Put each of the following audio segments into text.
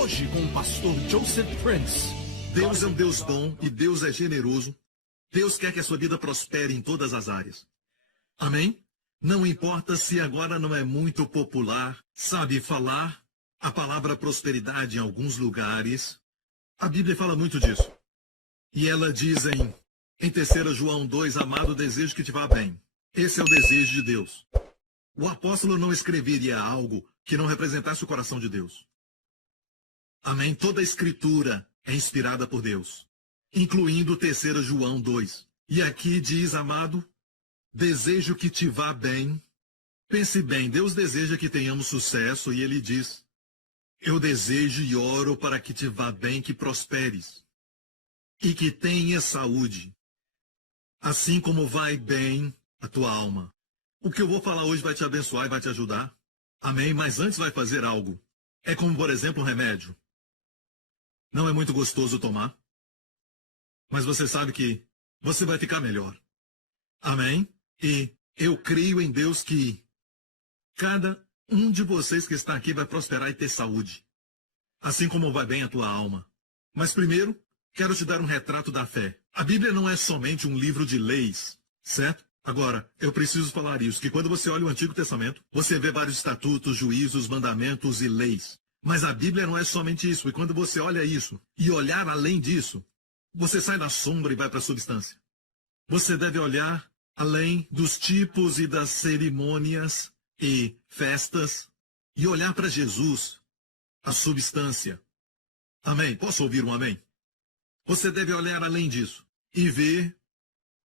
Hoje com o pastor Joseph Prince. Deus é um Deus bom e Deus é generoso. Deus quer que a sua vida prospere em todas as áreas. Amém? Não importa se agora não é muito popular, sabe, falar a palavra prosperidade em alguns lugares. A Bíblia fala muito disso. E ela diz em 3 João 2, amado, desejo que te vá bem. Esse é o desejo de Deus. O apóstolo não escreveria algo que não representasse o coração de Deus. Amém? Toda a escritura é inspirada por Deus, incluindo 3 João 2. E aqui diz, amado, desejo que te vá bem. Pense bem, Deus deseja que tenhamos sucesso e Ele diz, eu desejo e oro para que te vá bem, que prosperes e que tenhas saúde, assim como vai bem a tua alma. O que eu vou falar hoje vai te abençoar e vai te ajudar. Amém? Mas antes vai fazer algo. É como, por exemplo, um remédio. Não é muito gostoso tomar, mas você sabe que você vai ficar melhor. Amém? E eu creio em Deus que cada um de vocês que está aqui vai prosperar e ter saúde, assim como vai bem a tua alma. Mas primeiro, quero te dar um retrato da fé. A Bíblia não é somente um livro de leis, certo? Agora, eu preciso falar isso, que quando você olha o Antigo Testamento, você vê vários estatutos, juízos, mandamentos e leis. Mas a Bíblia não é somente isso, e quando você olha isso, e olhar além disso, você sai da sombra e vai para a substância. Você deve olhar além dos tipos e das cerimônias e festas, e olhar para Jesus, a substância. Amém? Posso ouvir um amém? Você deve olhar além disso, e ver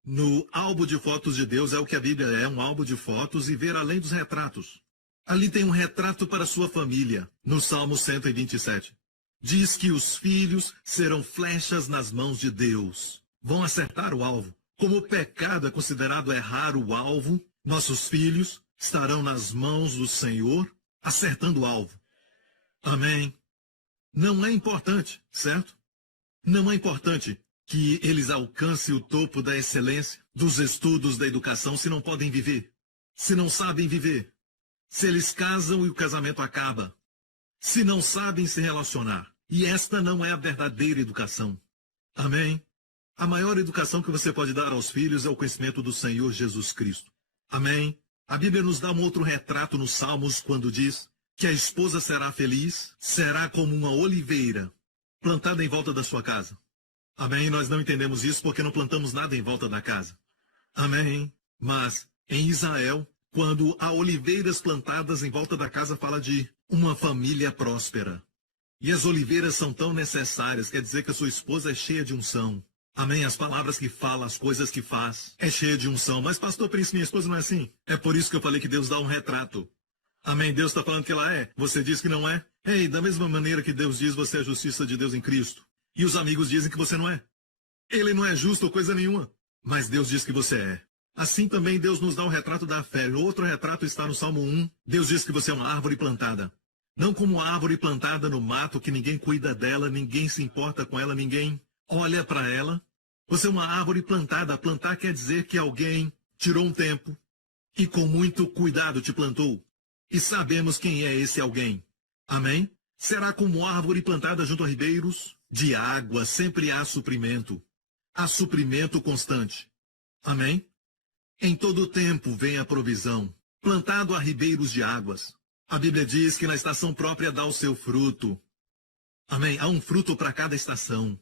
no álbum de fotos de Deus, é o que a Bíblia é, um álbum de fotos, e ver além dos retratos. Ali tem um retrato para sua família, no Salmo 127. Diz que os filhos serão flechas nas mãos de Deus. Vão acertar o alvo. Como o pecado é considerado errar o alvo, nossos filhos estarão nas mãos do Senhor, acertando o alvo. Amém. Não é importante, certo? Não é importante que eles alcancem o topo da excelência, dos estudos, da educação, se não podem viver, se não sabem viver. Se eles casam e o casamento acaba. Se não sabem se relacionar. E esta não é a verdadeira educação. Amém? A maior educação que você pode dar aos filhos é o conhecimento do Senhor Jesus Cristo. Amém? A Bíblia nos dá um outro retrato nos Salmos quando diz que a esposa será feliz, será como uma oliveira plantada em volta da sua casa. Amém? Nós não entendemos isso porque não plantamos nada em volta da casa. Amém? Mas em Israel, quando há oliveiras plantadas em volta da casa, fala de uma família próspera. E as oliveiras são tão necessárias, quer dizer que a sua esposa é cheia de unção. Amém? As palavras que fala, as coisas que faz, é cheia de unção. Mas pastor Príncipe, minha esposa não é assim. É por isso que eu falei que Deus dá um retrato. Amém? Deus está falando que ela é. Você diz que não é? Ei, da mesma maneira que Deus diz, você é a justiça de Deus em Cristo. E os amigos dizem que você não é. Ele não é justo ou coisa nenhuma. Mas Deus diz que você é. Assim também Deus nos dá um retrato da fé. O outro retrato está no Salmo 1. Deus diz que você é uma árvore plantada. Não como uma árvore plantada no mato, que ninguém cuida dela, ninguém se importa com ela, ninguém olha para ela. Você é uma árvore plantada. Plantar quer dizer que alguém tirou um tempo e com muito cuidado te plantou. E sabemos quem é esse alguém. Amém? Será como árvore plantada junto a ribeiros de água. Sempre há suprimento. Há suprimento constante. Amém? Em todo tempo vem a provisão, plantado a ribeiros de águas. A Bíblia diz que na estação própria dá o seu fruto. Amém? Há um fruto para cada estação.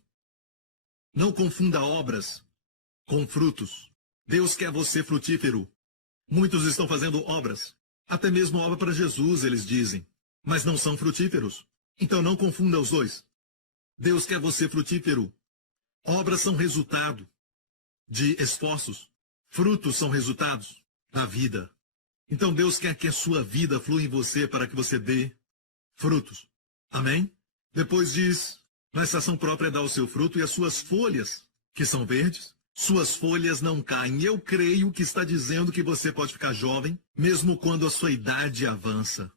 Não confunda obras com frutos. Deus quer você frutífero. Muitos estão fazendo obras. Até mesmo obra para Jesus, eles dizem. Mas não são frutíferos. Então não confunda os dois. Deus quer você frutífero. Obras são resultado de esforços. Frutos são resultados da vida. Então Deus quer que a sua vida flua em você para que você dê frutos. Amém? Depois diz, na estação própria dá o seu fruto e as suas folhas, que são verdes, suas folhas não caem. Eu creio que está dizendo que você pode ficar jovem, mesmo quando a sua idade avança.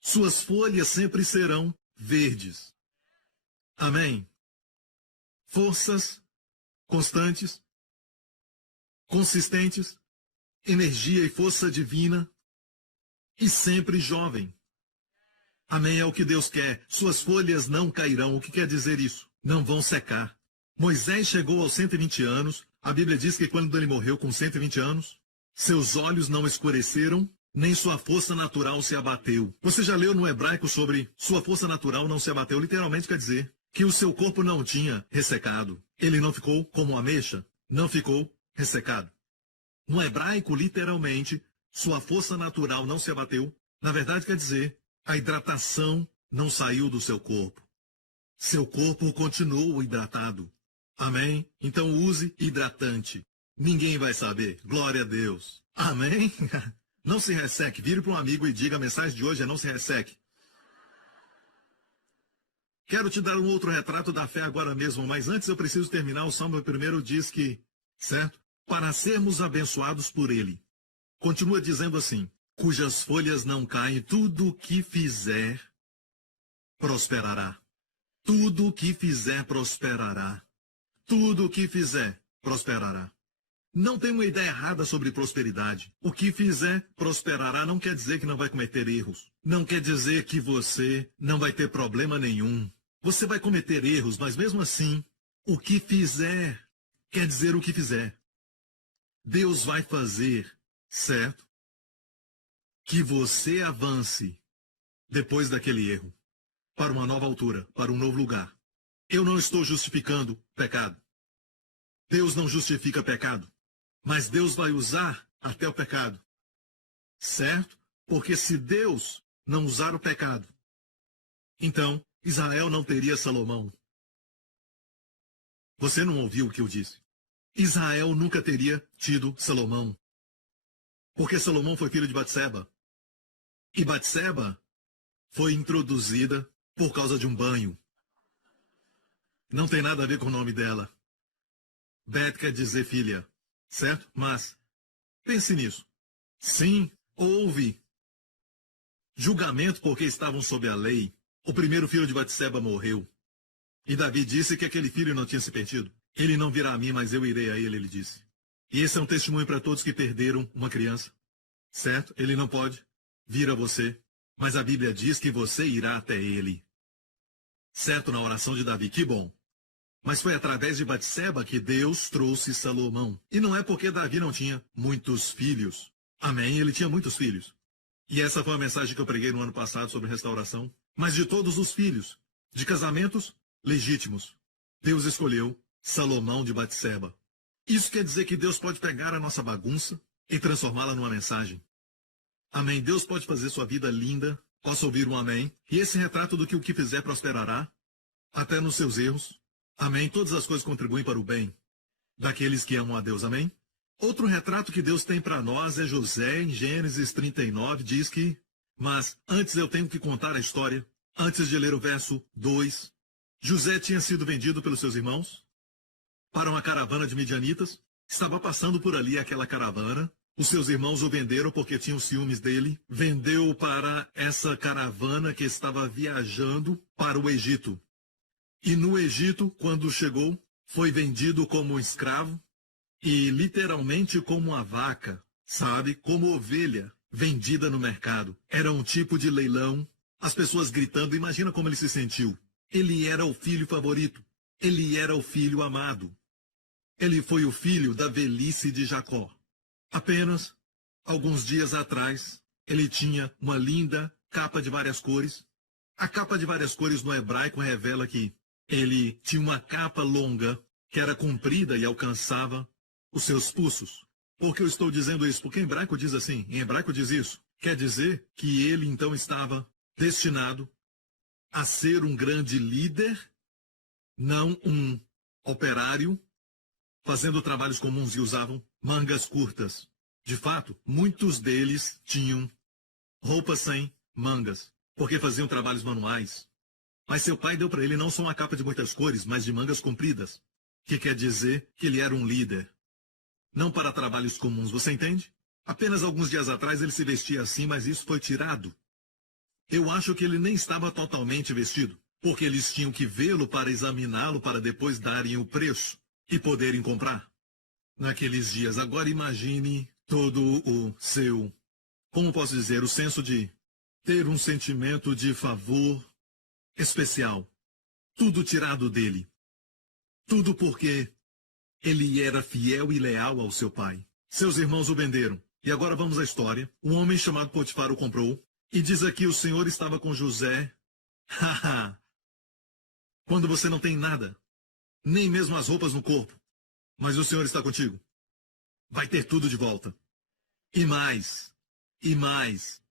Suas folhas sempre serão verdes. Amém? Forças constantes, consistentes, energia e força divina, e sempre jovem. Amém, é o que Deus quer. Suas folhas não cairão. O que quer dizer isso? Não vão secar. Moisés chegou aos 120 anos. A Bíblia diz que quando ele morreu com 120 anos, seus olhos não escureceram, nem sua força natural se abateu. Você já leu no hebraico sobre sua força natural não se abateu? Literalmente quer dizer que o seu corpo não tinha ressecado. Ele não ficou como ameixa, não ficou ressecado. No hebraico, literalmente, sua força natural não se abateu. Na verdade, quer dizer, a hidratação não saiu do seu corpo. Seu corpo continuou hidratado. Amém? Então use hidratante. Ninguém vai saber. Glória a Deus. Amém? Não se resseque. Vire para um amigo e diga: a mensagem de hoje é não se resseque. Quero te dar um outro retrato da fé agora mesmo, mas antes eu preciso terminar. O Salmo 1 diz que, certo? Para sermos abençoados por ele. Continua dizendo assim: cujas folhas não caem, tudo o que fizer prosperará. Tudo o que fizer prosperará. Tudo o que fizer prosperará. Não tem uma ideia errada sobre prosperidade. O que fizer prosperará não quer dizer que não vai cometer erros. Não quer dizer que você não vai ter problema nenhum. Você vai cometer erros, mas mesmo assim, o que fizer quer dizer o que fizer. Deus vai fazer, certo? Que você avance depois daquele erro, para uma nova altura, para um novo lugar. Eu não estou justificando pecado. Deus não justifica pecado. Mas Deus vai usar até o pecado. Certo? Porque se Deus não usar o pecado, então Israel não teria Salomão. Você não ouviu o que eu disse? Israel nunca teria tido Salomão. Porque Salomão foi filho de Batseba. E Batseba foi introduzida por causa de um banho. Não tem nada a ver com o nome dela. Bet quer dizer filha. Certo? Mas, pense nisso. Sim, houve julgamento porque estavam sob a lei. O primeiro filho de Batseba morreu. E Davi disse que aquele filho não tinha se perdido. Ele não virá a mim, mas eu irei a ele, ele disse. E esse é um testemunho para todos que perderam uma criança. Certo? Ele não pode vir a você, mas a Bíblia diz que você irá até ele. Certo? Na oração de Davi, que bom. Mas foi através de Batseba que Deus trouxe Salomão. E não é porque Davi não tinha muitos filhos. Amém? Ele tinha muitos filhos. E essa foi a mensagem que eu preguei no ano passado sobre restauração. Mas de todos os filhos, de casamentos legítimos, Deus escolheu Salomão de Batseba. Isso quer dizer que Deus pode pegar a nossa bagunça e transformá-la numa mensagem. Amém? Deus pode fazer sua vida linda. Posso ouvir um amém? E esse retrato do que o que fizer prosperará, até nos seus erros. Amém? Todas as coisas contribuem para o bem daqueles que amam a Deus. Amém? Outro retrato que Deus tem para nós é José, em Gênesis 39, diz que: mas antes eu tenho que contar a história. Antes de ler o verso 2, José tinha sido vendido pelos seus irmãos para uma caravana de midianitas. Estava passando por ali aquela caravana. Os seus irmãos o venderam porque tinham ciúmes dele. Vendeu para essa caravana que estava viajando para o Egito. E no Egito, quando chegou, foi vendido como um escravo e literalmente como uma vaca, sabe? Como ovelha vendida no mercado. Era um tipo de leilão, as pessoas gritando. Imagina como ele se sentiu. Ele era o filho favorito. Ele era o filho amado. Ele foi o filho da velhice de Jacó. Apenas alguns dias atrás, ele tinha uma linda capa de várias cores. A capa de várias cores no hebraico revela que ele tinha uma capa longa, que era comprida e alcançava os seus pulsos. Por que eu estou dizendo isso? Porque em hebraico diz assim, em hebraico diz isso. Quer dizer que ele então estava destinado a ser um grande líder, não um operário, fazendo trabalhos comuns e usavam mangas curtas. De fato, muitos deles tinham roupas sem mangas, porque faziam trabalhos manuais. Mas seu pai deu para ele não só uma capa de muitas cores, mas de mangas compridas, que quer dizer que ele era um líder. Não para trabalhos comuns, você entende? Apenas alguns dias atrás ele se vestia assim, mas isso foi tirado. Eu acho que ele nem estava totalmente vestido, porque eles tinham que vê-lo para examiná-lo, para depois darem o preço e poderem comprar. Naqueles dias, agora imagine todo o seu, como posso dizer, o senso de ter um sentimento de favor especial. Tudo tirado dele. Tudo porque ele era fiel e leal ao seu pai. Seus irmãos o venderam. E agora vamos à história. Um homem chamado Potifar o comprou. E diz aqui, o Senhor estava com José. Haha. Quando você não tem nada, nem mesmo as roupas no corpo, mas o Senhor está contigo, vai ter tudo de volta. E mais. E mais.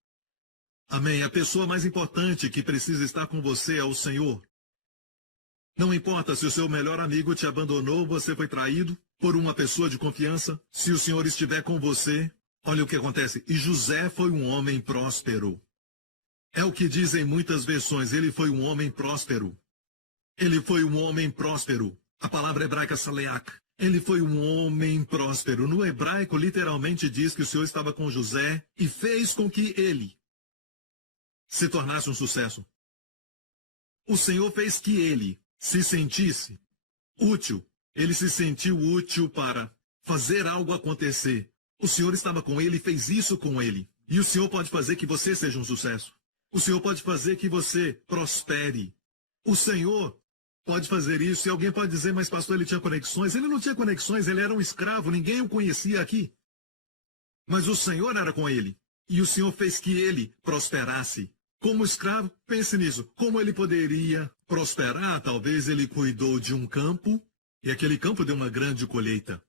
Amém. A pessoa mais importante que precisa estar com você é o Senhor. Não importa se o seu melhor amigo te abandonou, você foi traído por uma pessoa de confiança. Se o Senhor estiver com você, olha o que acontece. E José foi um homem próspero. É o que dizem muitas versões. Ele foi um homem próspero. Ele foi um homem próspero. A palavra hebraica saleak. Ele foi um homem próspero. No hebraico, literalmente diz que o Senhor estava com José e fez com que ele se tornasse um sucesso. O Senhor fez que ele se sentisse útil. Ele se sentiu útil para fazer algo acontecer. O Senhor estava com ele e fez isso com ele. E o Senhor pode fazer que você seja um sucesso. O Senhor pode fazer que você prospere. O Senhor pode fazer isso. E alguém pode dizer, mas pastor, ele tinha conexões. Ele não tinha conexões, ele era um escravo, ninguém o conhecia aqui. Mas o Senhor era com ele. E o Senhor fez que ele prosperasse. Como escravo, pense nisso. Como ele poderia prosperar? Talvez ele cuidou de um campo e aquele campo deu uma grande colheita.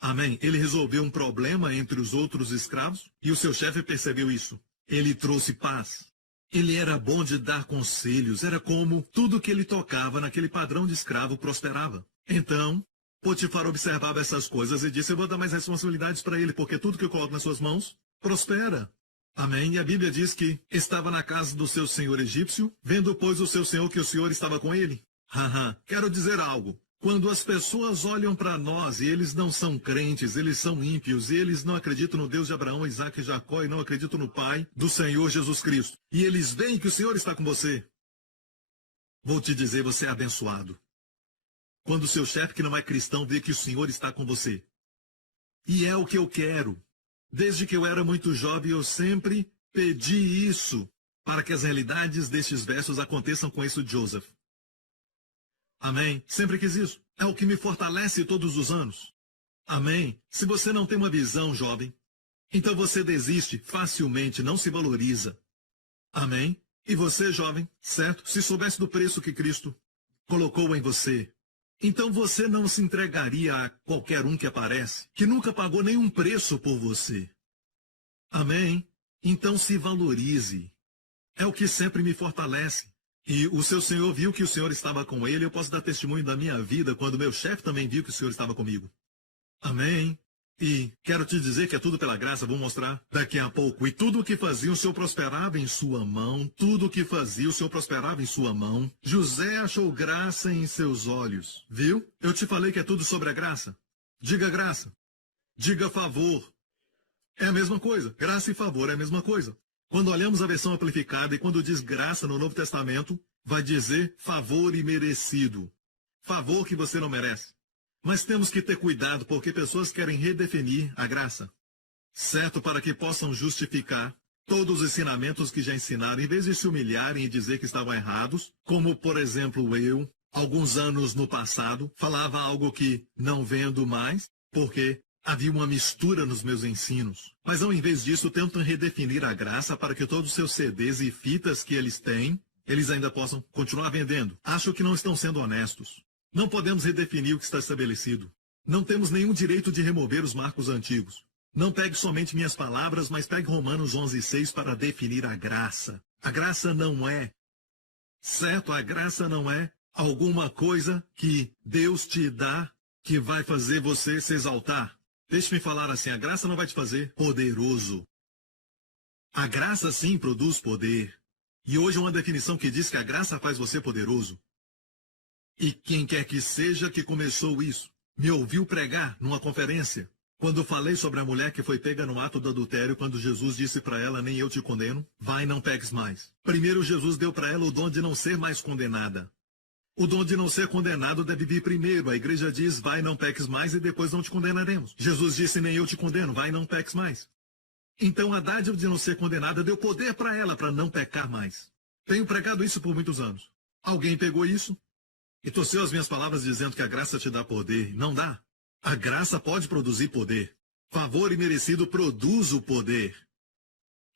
Amém. Ele resolveu um problema entre os outros escravos e o seu chefe percebeu isso. Ele trouxe paz. Ele era bom de dar conselhos. Era como tudo que ele tocava naquele padrão de escravo prosperava. Então, Potifar observava essas coisas e disse, eu vou dar mais responsabilidades para ele, porque tudo que eu coloco nas suas mãos prospera. Amém. E a Bíblia diz que estava na casa do seu senhor egípcio, vendo, pois, o seu senhor que o Senhor estava com ele. Haha. Quero dizer algo. Quando as pessoas olham para nós e eles não são crentes, eles são ímpios, e eles não acreditam no Deus de Abraão, Isaque e Jacó, e não acreditam no Pai do Senhor Jesus Cristo, e eles veem que o Senhor está com você, vou te dizer, você é abençoado. Quando o seu chefe que não é cristão vê que o Senhor está com você. E é o que eu quero. Desde que eu era muito jovem, eu sempre pedi isso, para que as realidades destes versos aconteçam com isso de Joseph. Amém? Sempre quis isso. É o que me fortalece todos os anos. Amém? Se você não tem uma visão, jovem, então você desiste facilmente, não se valoriza. Amém? E você, jovem, certo? Se soubesse do preço que Cristo colocou em você, então você não se entregaria a qualquer um que aparece, que nunca pagou nenhum preço por você. Amém? Então se valorize. É o que sempre me fortalece. E o seu senhor viu que o Senhor estava com ele. Eu posso dar testemunho da minha vida quando meu chefe também viu que o Senhor estava comigo. Amém? E quero te dizer que é tudo pela graça, vou mostrar daqui a pouco. E tudo o que fazia, o Senhor prosperava em sua mão. Tudo o que fazia, o Senhor prosperava em sua mão. José achou graça em seus olhos. Viu? Eu te falei que é tudo sobre a graça. Diga graça. Diga favor. É a mesma coisa. Graça e favor é a mesma coisa. Quando olhamos a versão amplificada e quando diz graça no Novo Testamento, vai dizer favor imerecido. Favor que você não merece. Mas temos que ter cuidado porque pessoas querem redefinir a graça. Certo? Para que possam justificar todos os ensinamentos que já ensinaram, em vez de se humilharem e dizer que estavam errados, como, por exemplo, eu, alguns anos no passado, falava algo que não vendo mais, porque havia uma mistura nos meus ensinos. Mas ao invés disso, tentam redefinir a graça para que todos os seus CDs e fitas que eles têm, eles ainda possam continuar vendendo. Acho que não estão sendo honestos. Não podemos redefinir o que está estabelecido. Não temos nenhum direito de remover os marcos antigos. Não pegue somente minhas palavras, mas pegue Romanos 11:6 para definir a graça. A graça não é, certo? A graça não é alguma coisa que Deus te dá que vai fazer você se exaltar. Deixe-me falar assim, a graça não vai te fazer poderoso. A graça sim produz poder. E hoje é uma definição que diz que a graça faz você poderoso. E quem quer que seja que começou isso, me ouviu pregar numa conferência, quando falei sobre a mulher que foi pega no ato do adultério, quando Jesus disse para ela, nem eu te condeno, vai, não peques mais. Primeiro Jesus deu para ela o dom de não ser mais condenada. O dom de não ser condenado deve vir primeiro. A igreja diz, vai, não peques mais, e depois não te condenaremos. Jesus disse, nem eu te condeno, vai, não peques mais. Então a dádiva de não ser condenada deu poder para ela para não pecar mais. Tenho pregado isso por muitos anos. Alguém pegou isso e torceu as minhas palavras dizendo que a graça te dá poder. Não dá. A graça pode produzir poder. Favor imerecido produz o poder.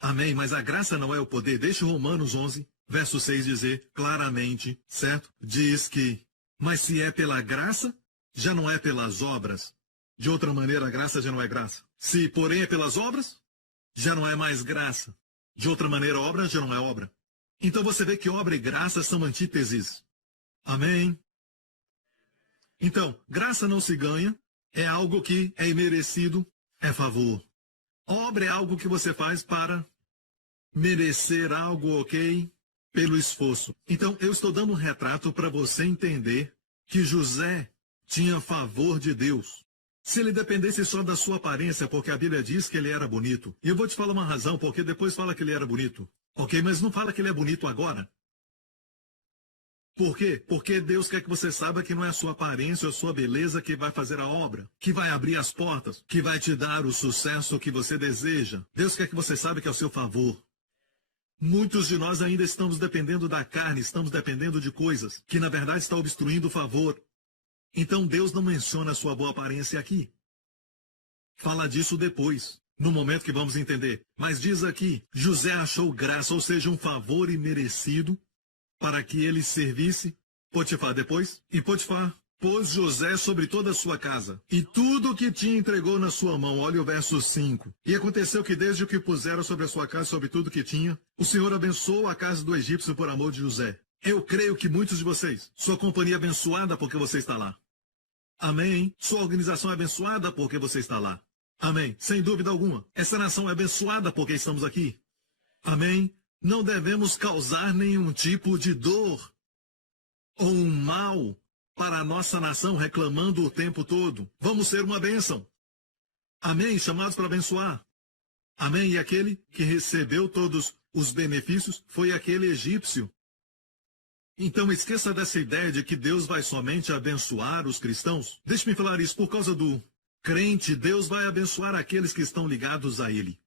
Amém, mas a graça não é o poder. Deixa Romanos 11, verso 6 dizer claramente, certo? Diz que, mas se é pela graça, já não é pelas obras. De outra maneira, a graça já não é graça. Se, porém, é pelas obras, já não é mais graça. De outra maneira, a obra já não é obra. Então você vê que obra e graça são antíteses. Amém? Então, graça não se ganha, é algo que é imerecido, é favor. Obra é algo que você faz para merecer algo, ok? Pelo esforço. Então, eu estou dando um retrato para você entender que José tinha favor de Deus. Se ele dependesse só da sua aparência, porque a Bíblia diz que ele era bonito. E eu vou te falar uma razão, porque depois fala que ele era bonito. Ok, mas não fala que ele é bonito agora. Por quê? Porque Deus quer que você saiba que não é a sua aparência ou a sua beleza que vai fazer a obra, que vai abrir as portas, que vai te dar o sucesso que você deseja. Deus quer que você saiba que é o seu favor. Muitos de nós ainda estamos dependendo da carne, estamos dependendo de coisas que na verdade está obstruindo o favor. Então Deus não menciona a sua boa aparência aqui. Fala disso depois, no momento que vamos entender. Mas diz aqui, José achou graça, ou seja, um favor imerecido, para que ele servisse Potifar depois. E Potifar pôs José sobre toda a sua casa, e tudo o que tinha entregou na sua mão. Olha o verso 5. E aconteceu que desde o que puseram sobre a sua casa, sobre tudo que tinha, o Senhor abençoou a casa do egípcio por amor de José. Eu creio que muitos de vocês, sua companhia é abençoada porque você está lá. Amém? Sua organização é abençoada porque você está lá. Amém? Sem dúvida alguma. Essa nação é abençoada porque estamos aqui. Amém? Não devemos causar nenhum tipo de dor ou um mal para a nossa nação reclamando o tempo todo. Vamos ser uma bênção. Amém? Chamados para abençoar. Amém? E aquele que recebeu todos os benefícios foi aquele egípcio. Então esqueça dessa ideia de que Deus vai somente abençoar os cristãos. Deixe-me falar isso, por causa do crente, Deus vai abençoar aqueles que estão ligados a Ele.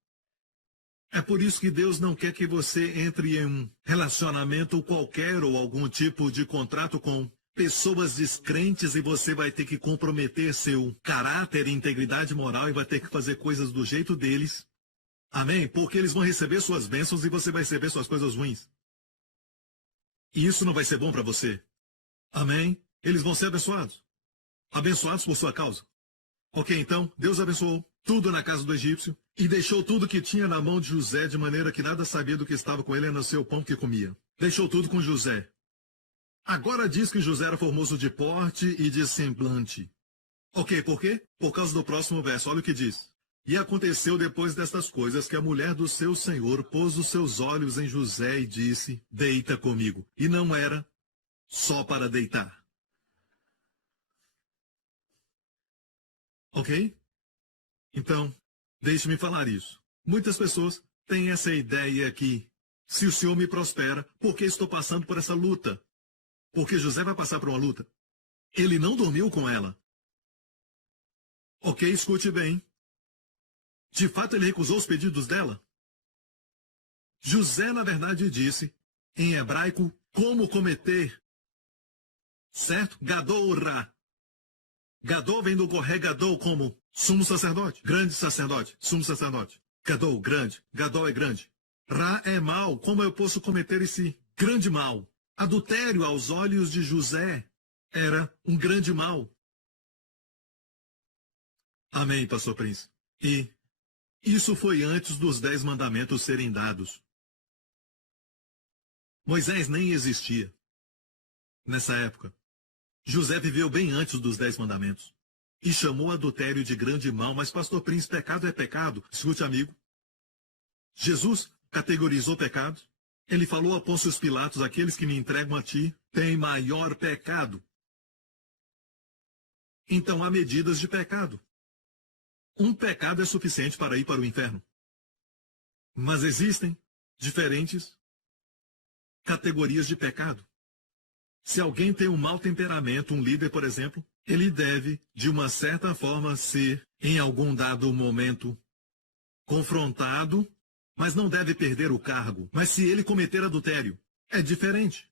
É por isso que Deus não quer que você entre em um relacionamento qualquer ou algum tipo de contrato com pessoas descrentes e você vai ter que comprometer seu caráter e integridade moral e vai ter que fazer coisas do jeito deles. Amém? Porque eles vão receber suas bênçãos e você vai receber suas coisas ruins. E isso não vai ser bom para você. Amém? Eles vão ser abençoados. Abençoados por sua causa. Ok, então, Deus abençoou tudo na casa do egípcio e deixou tudo que tinha na mão de José, de maneira que nada sabia do que estava com ele, a não ser o pão que comia. Deixou tudo com José. Agora diz que José era formoso de porte e de semblante. Ok, por quê? Por causa do próximo verso, olha o que diz. E aconteceu depois destas coisas que a mulher do seu senhor pôs os seus olhos em José e disse, deita comigo. E não era só para deitar. Ok? Então, deixe-me falar isso. Muitas pessoas têm essa ideia que, se o Senhor me prospera, por que estou passando por essa luta? Porque José vai passar por uma luta. Ele não dormiu com ela. Ok, escute bem. De fato, ele recusou os pedidos dela. José, na verdade, disse, em hebraico, como cometer. Certo? Gadol ra. Gadol vem do corré gadol como sumo sacerdote, grande sacerdote, sumo sacerdote. Gadol, grande. Gadol é grande. Ra é mal. Como eu posso cometer esse grande mal? Adultério aos olhos de José era um grande mal. Amém, pastor Prince. E isso foi antes dos 10 mandamentos serem dados. Moisés nem existia nessa época. José viveu bem antes dos 10 mandamentos. E chamou adultério de grande mal, mas pastor Prince, pecado é pecado. Escute, amigo. Jesus categorizou pecados. Ele falou a Pôncio Pilatos, aqueles que me entregam a ti têm maior pecado. Então há medidas de pecado. Um pecado é suficiente para ir para o inferno. Mas existem diferentes categorias de pecado. Se alguém tem um mau temperamento, um líder, por exemplo, ele deve, de uma certa forma, ser, em algum dado momento, confrontado, mas não deve perder o cargo. Mas se ele cometer adultério, é diferente.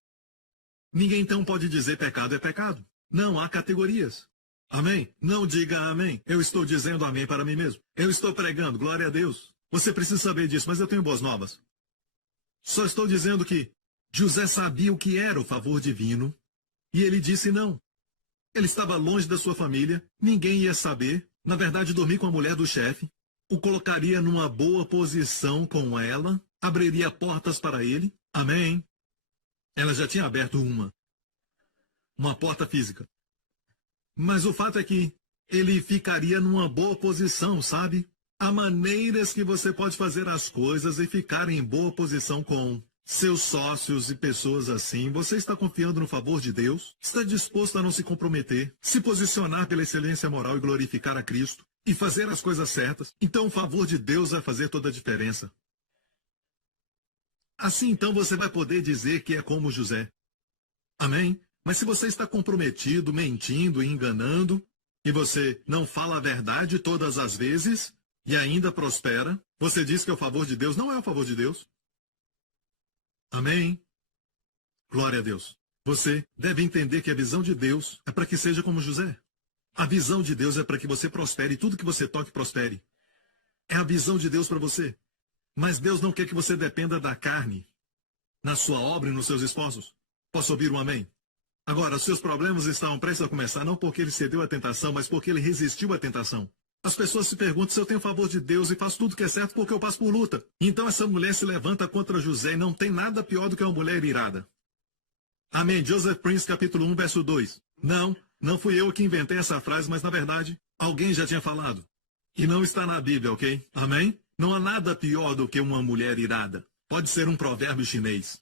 Ninguém então pode dizer pecado é pecado. Não há categorias. Amém? Não diga amém. Eu estou dizendo amém para mim mesmo. Eu estou pregando, glória a Deus. Você precisa saber disso, mas eu tenho boas novas. Só estou dizendo que José sabia o que era o favor divino e ele disse não. Ele estava longe da sua família, ninguém ia saber. Na verdade, dormir com a mulher do chefe o colocaria numa boa posição com ela, abriria portas para ele. Amém? Ela já tinha aberto uma porta física. Mas o fato é que ele ficaria numa boa posição, sabe? Há maneiras que você pode fazer as coisas e ficar em boa posição com seus sócios e pessoas assim. Você está confiando no favor de Deus? Está disposto a não se comprometer, se posicionar pela excelência moral e glorificar a Cristo e fazer as coisas certas? Então o favor de Deus vai fazer toda a diferença. Assim então você vai poder dizer que é como José. Amém? Mas se você está comprometido, mentindo e enganando, e você não fala a verdade todas as vezes, e ainda prospera, você diz que o favor de Deus não é o favor de Deus. Amém? Glória a Deus. Você deve entender que a visão de Deus é para que seja como José. A visão de Deus é para que você prospere, e tudo que você toque prospere. É a visão de Deus para você. Mas Deus não quer que você dependa da carne, na sua obra e nos seus esforços. Posso ouvir um amém? Agora, seus problemas estavam prestes a começar não porque ele cedeu à tentação, mas porque ele resistiu à tentação. As pessoas se perguntam se eu tenho favor de Deus e faço tudo que é certo porque eu passo por luta. Então essa mulher se levanta contra José e não tem nada pior do que uma mulher irada. Amém. Joseph Prince, capítulo 1, verso 2. Não fui eu que inventei essa frase, mas na verdade, alguém já tinha falado. E não está na Bíblia, ok? Amém? Não há nada pior do que uma mulher irada. Pode ser um provérbio chinês.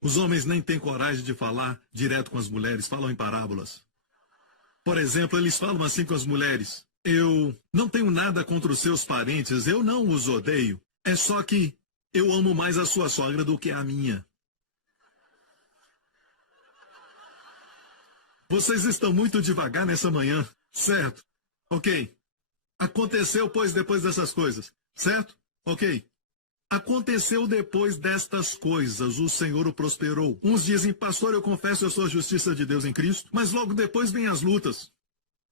Os homens nem têm coragem de falar direto com as mulheres, falam em parábolas. Por exemplo, eles falam assim com as mulheres: eu não tenho nada contra os seus parentes, eu não os odeio. É só que eu amo mais a sua sogra do que a minha. Vocês estão muito devagar nessa manhã, certo? Ok. Aconteceu, pois, depois dessas coisas, certo? Ok. Aconteceu depois destas coisas, o Senhor o prosperou. Uns dizem: pastor, eu confesso a sua justiça de Deus em Cristo, mas logo depois vêm as lutas.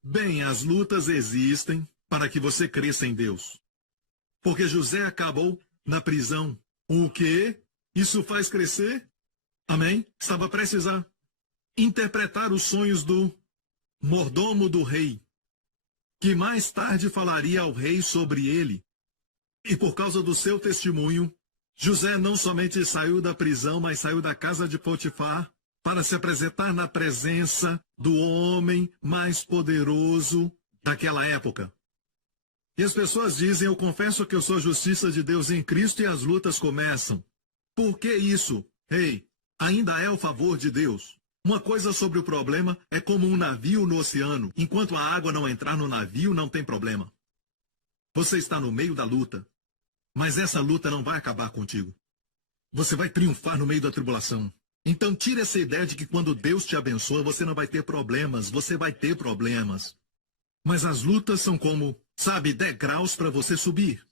Bem, as lutas existem para que você cresça em Deus. Porque José acabou na prisão. O quê? Isso faz crescer? Amém? Estava prestes a interpretar os sonhos do mordomo do rei, que mais tarde falaria ao rei sobre ele. E por causa do seu testemunho, José não somente saiu da prisão, mas saiu da casa de Potifar para se apresentar na presença do homem mais poderoso daquela época. E as pessoas dizem: eu confesso que eu sou a justiça de Deus em Cristo, e as lutas começam. Por que isso? Ei, ainda é o favor de Deus. Uma coisa sobre o problema é como um navio no oceano. Enquanto a água não entrar no navio, não tem problema. Você está no meio da luta, mas essa luta não vai acabar contigo. Você vai triunfar no meio da tribulação. Então tire essa ideia de que quando Deus te abençoa, você não vai ter problemas. Você vai ter problemas. Mas as lutas são como, sabe, degraus para você subir.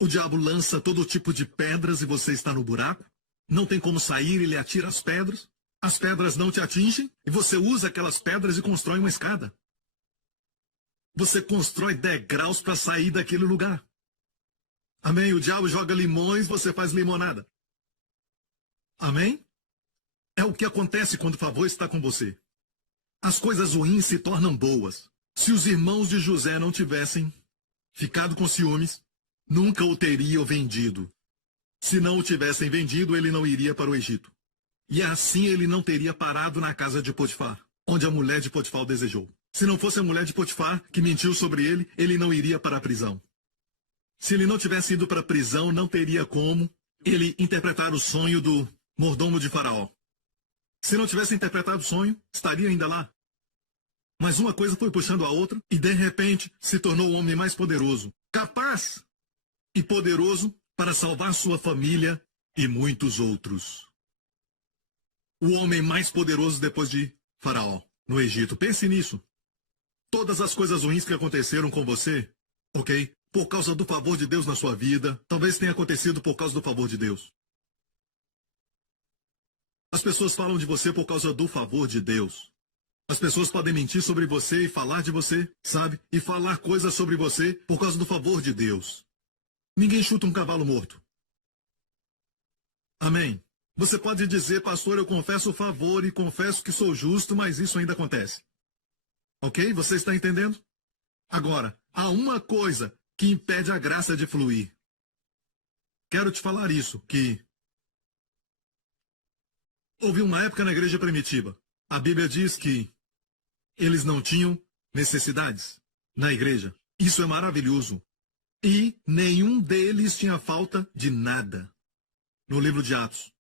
O diabo lança todo tipo de pedras e você está no buraco. Não tem como sair, ele atira as pedras. As pedras não te atingem e você usa aquelas pedras e constrói uma escada. Você constrói degraus para sair daquele lugar. Amém? O diabo joga limões, você faz limonada. Amém? É o que acontece quando o favor está com você. As coisas ruins se tornam boas. Se os irmãos de José não tivessem ficado com ciúmes, nunca o teriam vendido. Se não o tivessem vendido, ele não iria para o Egito. E assim ele não teria parado na casa de Potifar, onde a mulher de Potifar o desejou. Se não fosse a mulher de Potifar que mentiu sobre ele, ele não iria para a prisão. Se ele não tivesse ido para a prisão, não teria como ele interpretar o sonho do mordomo de Faraó. Se não tivesse interpretado o sonho, estaria ainda lá. Mas uma coisa foi puxando a outra e de repente se tornou o homem mais poderoso, capaz e poderoso para salvar sua família e muitos outros. O homem mais poderoso depois de Faraó, no Egito. Pense nisso. Todas as coisas ruins que aconteceram com você Ok? Por causa do favor de Deus na sua vida. Talvez tenha acontecido por causa do favor de Deus. As pessoas falam de você por causa do favor de Deus. As pessoas podem mentir sobre você e falar de você, sabe? E falar coisas sobre você por causa do favor de Deus. Ninguém chuta um cavalo morto. Amém. Você pode dizer, pastor, eu confesso o favor e confesso que sou justo, mas isso ainda acontece. Ok? Você está entendendo? Agora, há uma coisa que impede a graça de fluir. Quero te falar isso, que houve uma época na igreja primitiva. A Bíblia diz que eles não tinham necessidades na igreja. Isso é maravilhoso. E nenhum deles tinha falta de nada. No livro de Atos.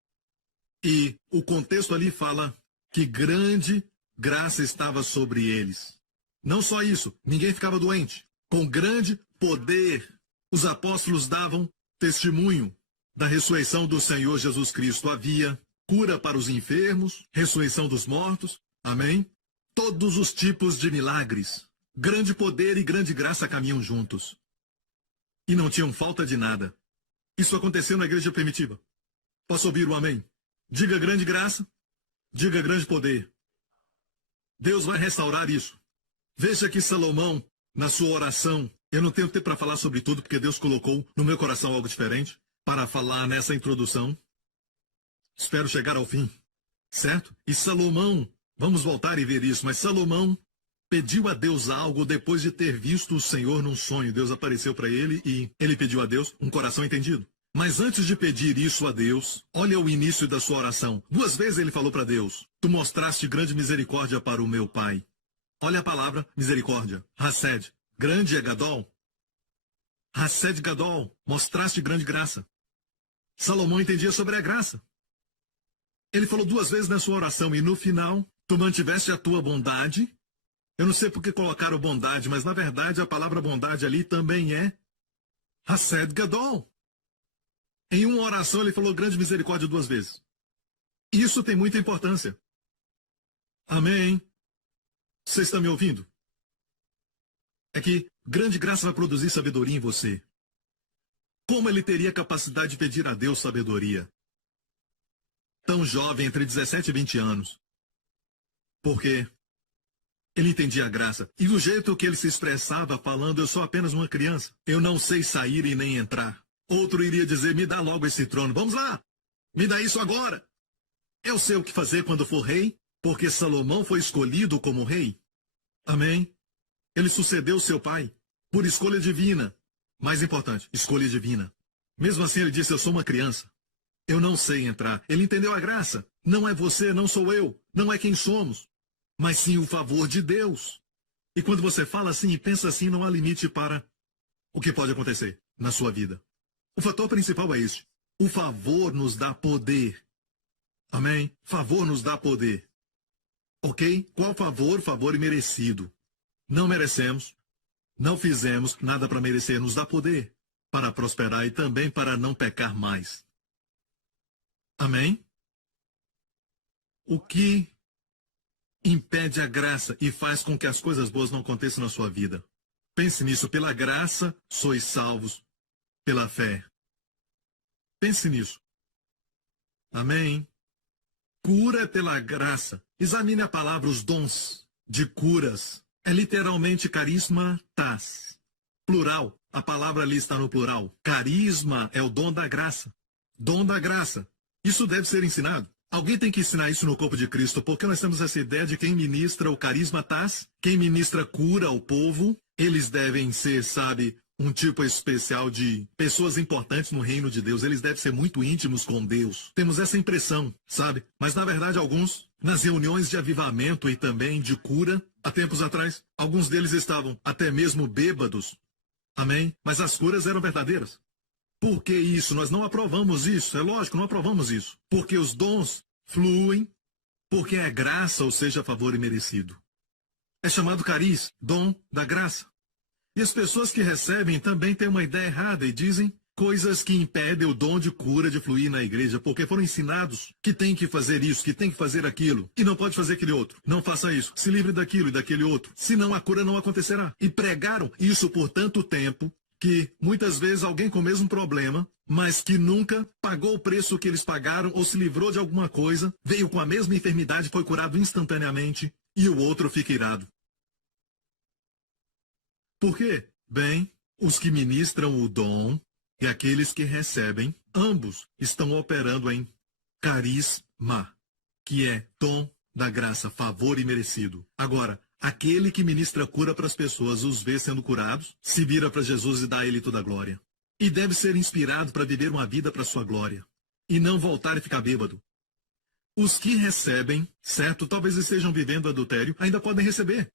E o contexto ali fala que grande graça estava sobre eles. Não só isso, ninguém ficava doente. Com grande poder, os apóstolos davam testemunho da ressurreição do Senhor Jesus Cristo. Havia cura para os enfermos, ressurreição dos mortos. Amém? Todos os tipos de milagres. Grande poder e grande graça caminham juntos. E não tinham falta de nada. Isso aconteceu na igreja primitiva. Posso ouvir o amém? Diga grande graça, diga grande poder. Deus vai restaurar isso. Veja que Salomão, na sua oração, eu não tenho tempo para falar sobre tudo, porque Deus colocou no meu coração algo diferente para falar nessa introdução. Espero chegar ao fim, certo? E Salomão, vamos voltar e ver isso, mas Salomão pediu a Deus algo depois de ter visto o Senhor num sonho. Deus apareceu para ele e ele pediu a Deus um coração entendido. Mas antes de pedir isso a Deus, olha o início da sua oração. 2 vezes ele falou para Deus, tu mostraste grande misericórdia para o meu pai. Olha a palavra misericórdia. Hased. Grande é Gadol. Hased Gadol. Mostraste grande graça. Salomão entendia sobre a graça. Ele falou 2 vezes na sua oração e no final, tu mantiveste a tua bondade. Eu não sei por que colocaram bondade, mas na verdade a palavra bondade ali também é Hased Gadol. Em uma oração ele falou grande misericórdia 2 vezes. Isso tem muita importância. Amém. Você está me ouvindo? É que grande graça vai produzir sabedoria em você. Como ele teria capacidade de pedir a Deus sabedoria? Tão jovem, entre 17 e 20 anos. Porque ele entendia a graça. E do jeito que ele se expressava falando, eu sou apenas uma criança. Eu não sei sair e nem entrar. Outro iria dizer, me dá logo esse trono. Vamos lá, me dá isso agora. Eu sei o que fazer quando for rei, porque Salomão foi escolhido como rei. Amém? Ele sucedeu seu pai por escolha divina. Mais importante, escolha divina. Mesmo assim ele disse, eu sou uma criança. Eu não sei entrar. Ele entendeu a graça. Não é você, não sou eu. Não é quem somos. Mas sim o favor de Deus. E quando você fala assim e pensa assim, não há limite para o que pode acontecer na sua vida. O fator principal é este. O favor nos dá poder. Amém? Favor nos dá poder. Ok? Qual favor? Favor imerecido. Não merecemos. Não fizemos nada para merecer. Nos dá poder para prosperar e também para não pecar mais. Amém? O que impede a graça e faz com que as coisas boas não aconteçam na sua vida? Pense nisso. Pela graça sois salvos. Pela fé. Pense nisso. Amém? Cura pela graça. Examine a palavra, os dons de curas. É literalmente carisma tas. Plural. A palavra ali está no plural. Carisma é o dom da graça. Dom da graça. Isso deve ser ensinado. Alguém tem que ensinar isso no corpo de Cristo, porque nós temos essa ideia de quem ministra o carisma tas, quem ministra cura ao povo, eles devem ser, sabe, um tipo especial de pessoas importantes no reino de Deus. Eles devem ser muito íntimos com Deus. Temos essa impressão, sabe? Mas na verdade alguns, nas reuniões de avivamento e também de cura, há tempos atrás, alguns deles estavam até mesmo bêbados. Amém? Mas as curas eram verdadeiras. Por que isso? Nós não aprovamos isso. É lógico, não aprovamos isso. Porque os dons fluem, porque é graça, ou seja, favor imerecido. É chamado cariz, dom da graça. E as pessoas que recebem também têm uma ideia errada e dizem, coisas que impedem o dom de cura de fluir na igreja, porque foram ensinados que tem que fazer isso, que tem que fazer aquilo, e não pode fazer aquele outro. Não faça isso, se livre daquilo e daquele outro, senão a cura não acontecerá. E pregaram isso por tanto tempo que muitas vezes alguém com o mesmo problema, mas que nunca pagou o preço que eles pagaram ou se livrou de alguma coisa, veio com a mesma enfermidade, foi curado instantaneamente, e o outro fica irado. Por quê? Bem, os que ministram o dom e aqueles que recebem, ambos estão operando em carisma, que é dom da graça, favor imerecido. Agora, aquele que ministra cura para as pessoas, os vê sendo curados, se vira para Jesus e dá a ele toda a glória. E deve ser inspirado para viver uma vida para sua glória, e não voltar e ficar bêbado. Os que recebem, certo, talvez estejam vivendo adultério, ainda podem receber.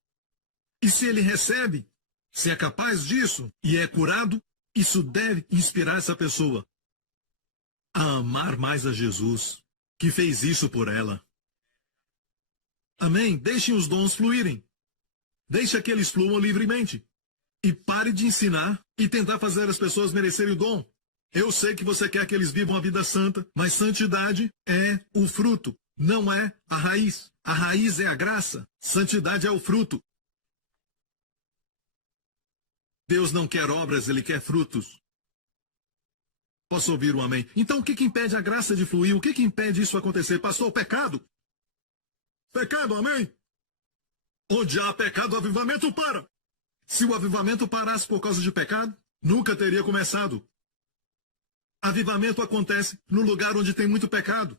E se ele recebe, se é capaz disso e é curado, isso deve inspirar essa pessoa a amar mais a Jesus, que fez isso por ela. Amém? Deixem os dons fluírem. Deixe que eles fluam livremente. E pare de ensinar e tentar fazer as pessoas merecerem o dom. Eu sei que você quer que eles vivam a vida santa, mas santidade é o fruto, não é a raiz. A raiz é a graça, santidade é o fruto. Deus não quer obras, Ele quer frutos. Posso ouvir um amém? Então o que impede a graça de fluir? O que impede isso acontecer? Pastor, o pecado? Pecado, amém? Onde há pecado, o avivamento para. Se o avivamento parasse por causa de pecado, nunca teria começado. Avivamento acontece no lugar onde tem muito pecado.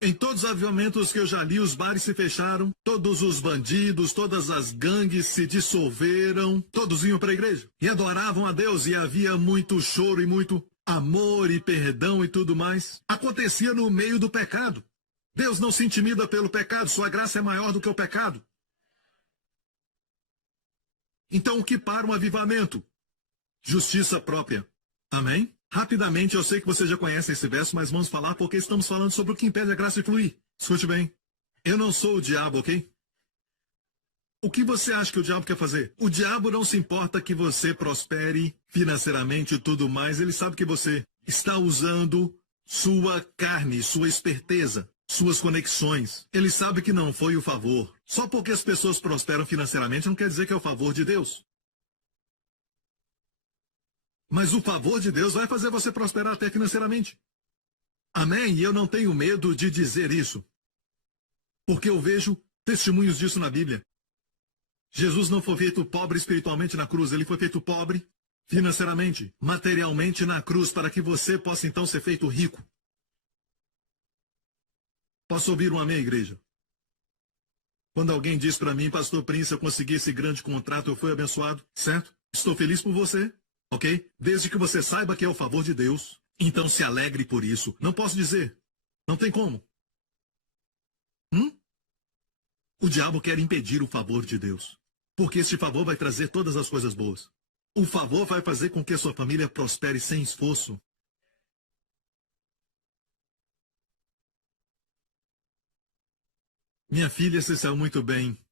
Em todos os avivamentos que eu já li, os bares se fecharam, todos os bandidos, todas as gangues se dissolveram, todos iam para a igreja e adoravam a Deus, e havia muito choro e muito amor e perdão e tudo mais. Acontecia no meio do pecado. Deus não se intimida pelo pecado, sua graça é maior do que o pecado. Então o que para um avivamento? Justiça própria. Amém? Rapidamente, eu sei que você já conhece esse verso, mas vamos falar porque estamos falando sobre o que impede a graça de fluir. Escute bem. Eu não sou o diabo, ok? O que você acha que o diabo quer fazer? O diabo não se importa que você prospere financeiramente e tudo mais. Ele sabe que você está usando sua carne, sua esperteza, suas conexões. Ele sabe que não foi o favor. Só porque as pessoas prosperam financeiramente não quer dizer que é o favor de Deus. Mas o favor de Deus vai fazer você prosperar até financeiramente. Amém? E eu não tenho medo de dizer isso. Porque eu vejo testemunhos disso na Bíblia. Jesus não foi feito pobre espiritualmente na cruz, ele foi feito pobre financeiramente, materialmente na cruz, para que você possa então ser feito rico. Posso ouvir um amém, igreja? Quando alguém diz para mim, Pastor Prince, eu consegui esse grande contrato, eu fui abençoado, certo? Estou feliz por você. Ok? Desde que você saiba que é o favor de Deus, então se alegre por isso. Não posso dizer. Não tem como. O diabo quer impedir o favor de Deus. Porque este favor vai trazer todas as coisas boas. O favor vai fazer com que a sua família prospere sem esforço. Minha filha se saiu muito bem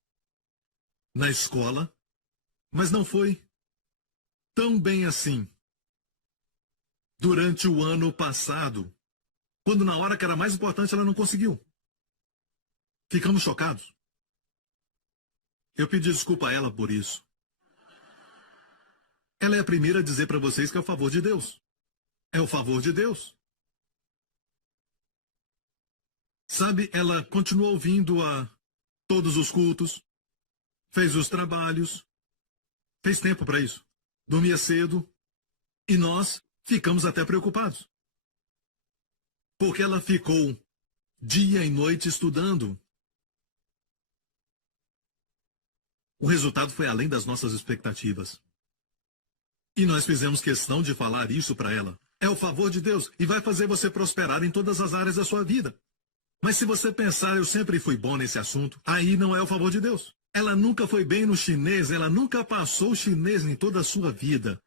na escola, mas não foi tão bem assim durante o ano passado, quando na hora que era mais importante ela não conseguiu. Ficamos chocados. Eu pedi desculpa a ela por isso. Ela é a primeira a dizer para vocês que é o favor de Deus. É o favor de Deus. Sabe, ela continuou vindo a todos os cultos, fez os trabalhos, fez tempo para isso. Dormia cedo, e nós ficamos até preocupados. Porque ela ficou dia e noite estudando. O resultado foi além das nossas expectativas. E nós fizemos questão de falar isso para ela. É o favor de Deus e vai fazer você prosperar em todas as áreas da sua vida. Mas se você pensar, eu sempre fui bom nesse assunto, aí não é o favor de Deus. Ela nunca foi bem no chinês, ela nunca passou chinês em toda a sua vida.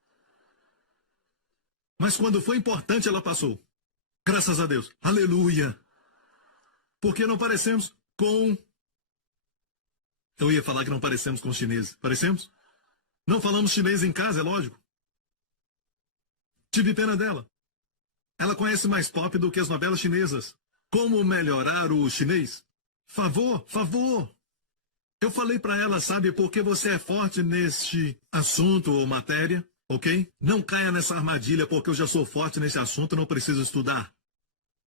Mas quando foi importante, ela passou. Graças a Deus. Aleluia. Porque não parecemos com... Eu ia falar que não parecemos com os chineses. Parecemos? Não falamos chinês em casa, é lógico. Tive pena dela. Ela conhece mais pop do que as novelas chinesas. Como melhorar o chinês? Favor, favor. Eu falei para ela, sabe, porque você é forte neste assunto ou matéria, ok? Não caia nessa armadilha porque eu já sou forte nesse assunto, não preciso estudar.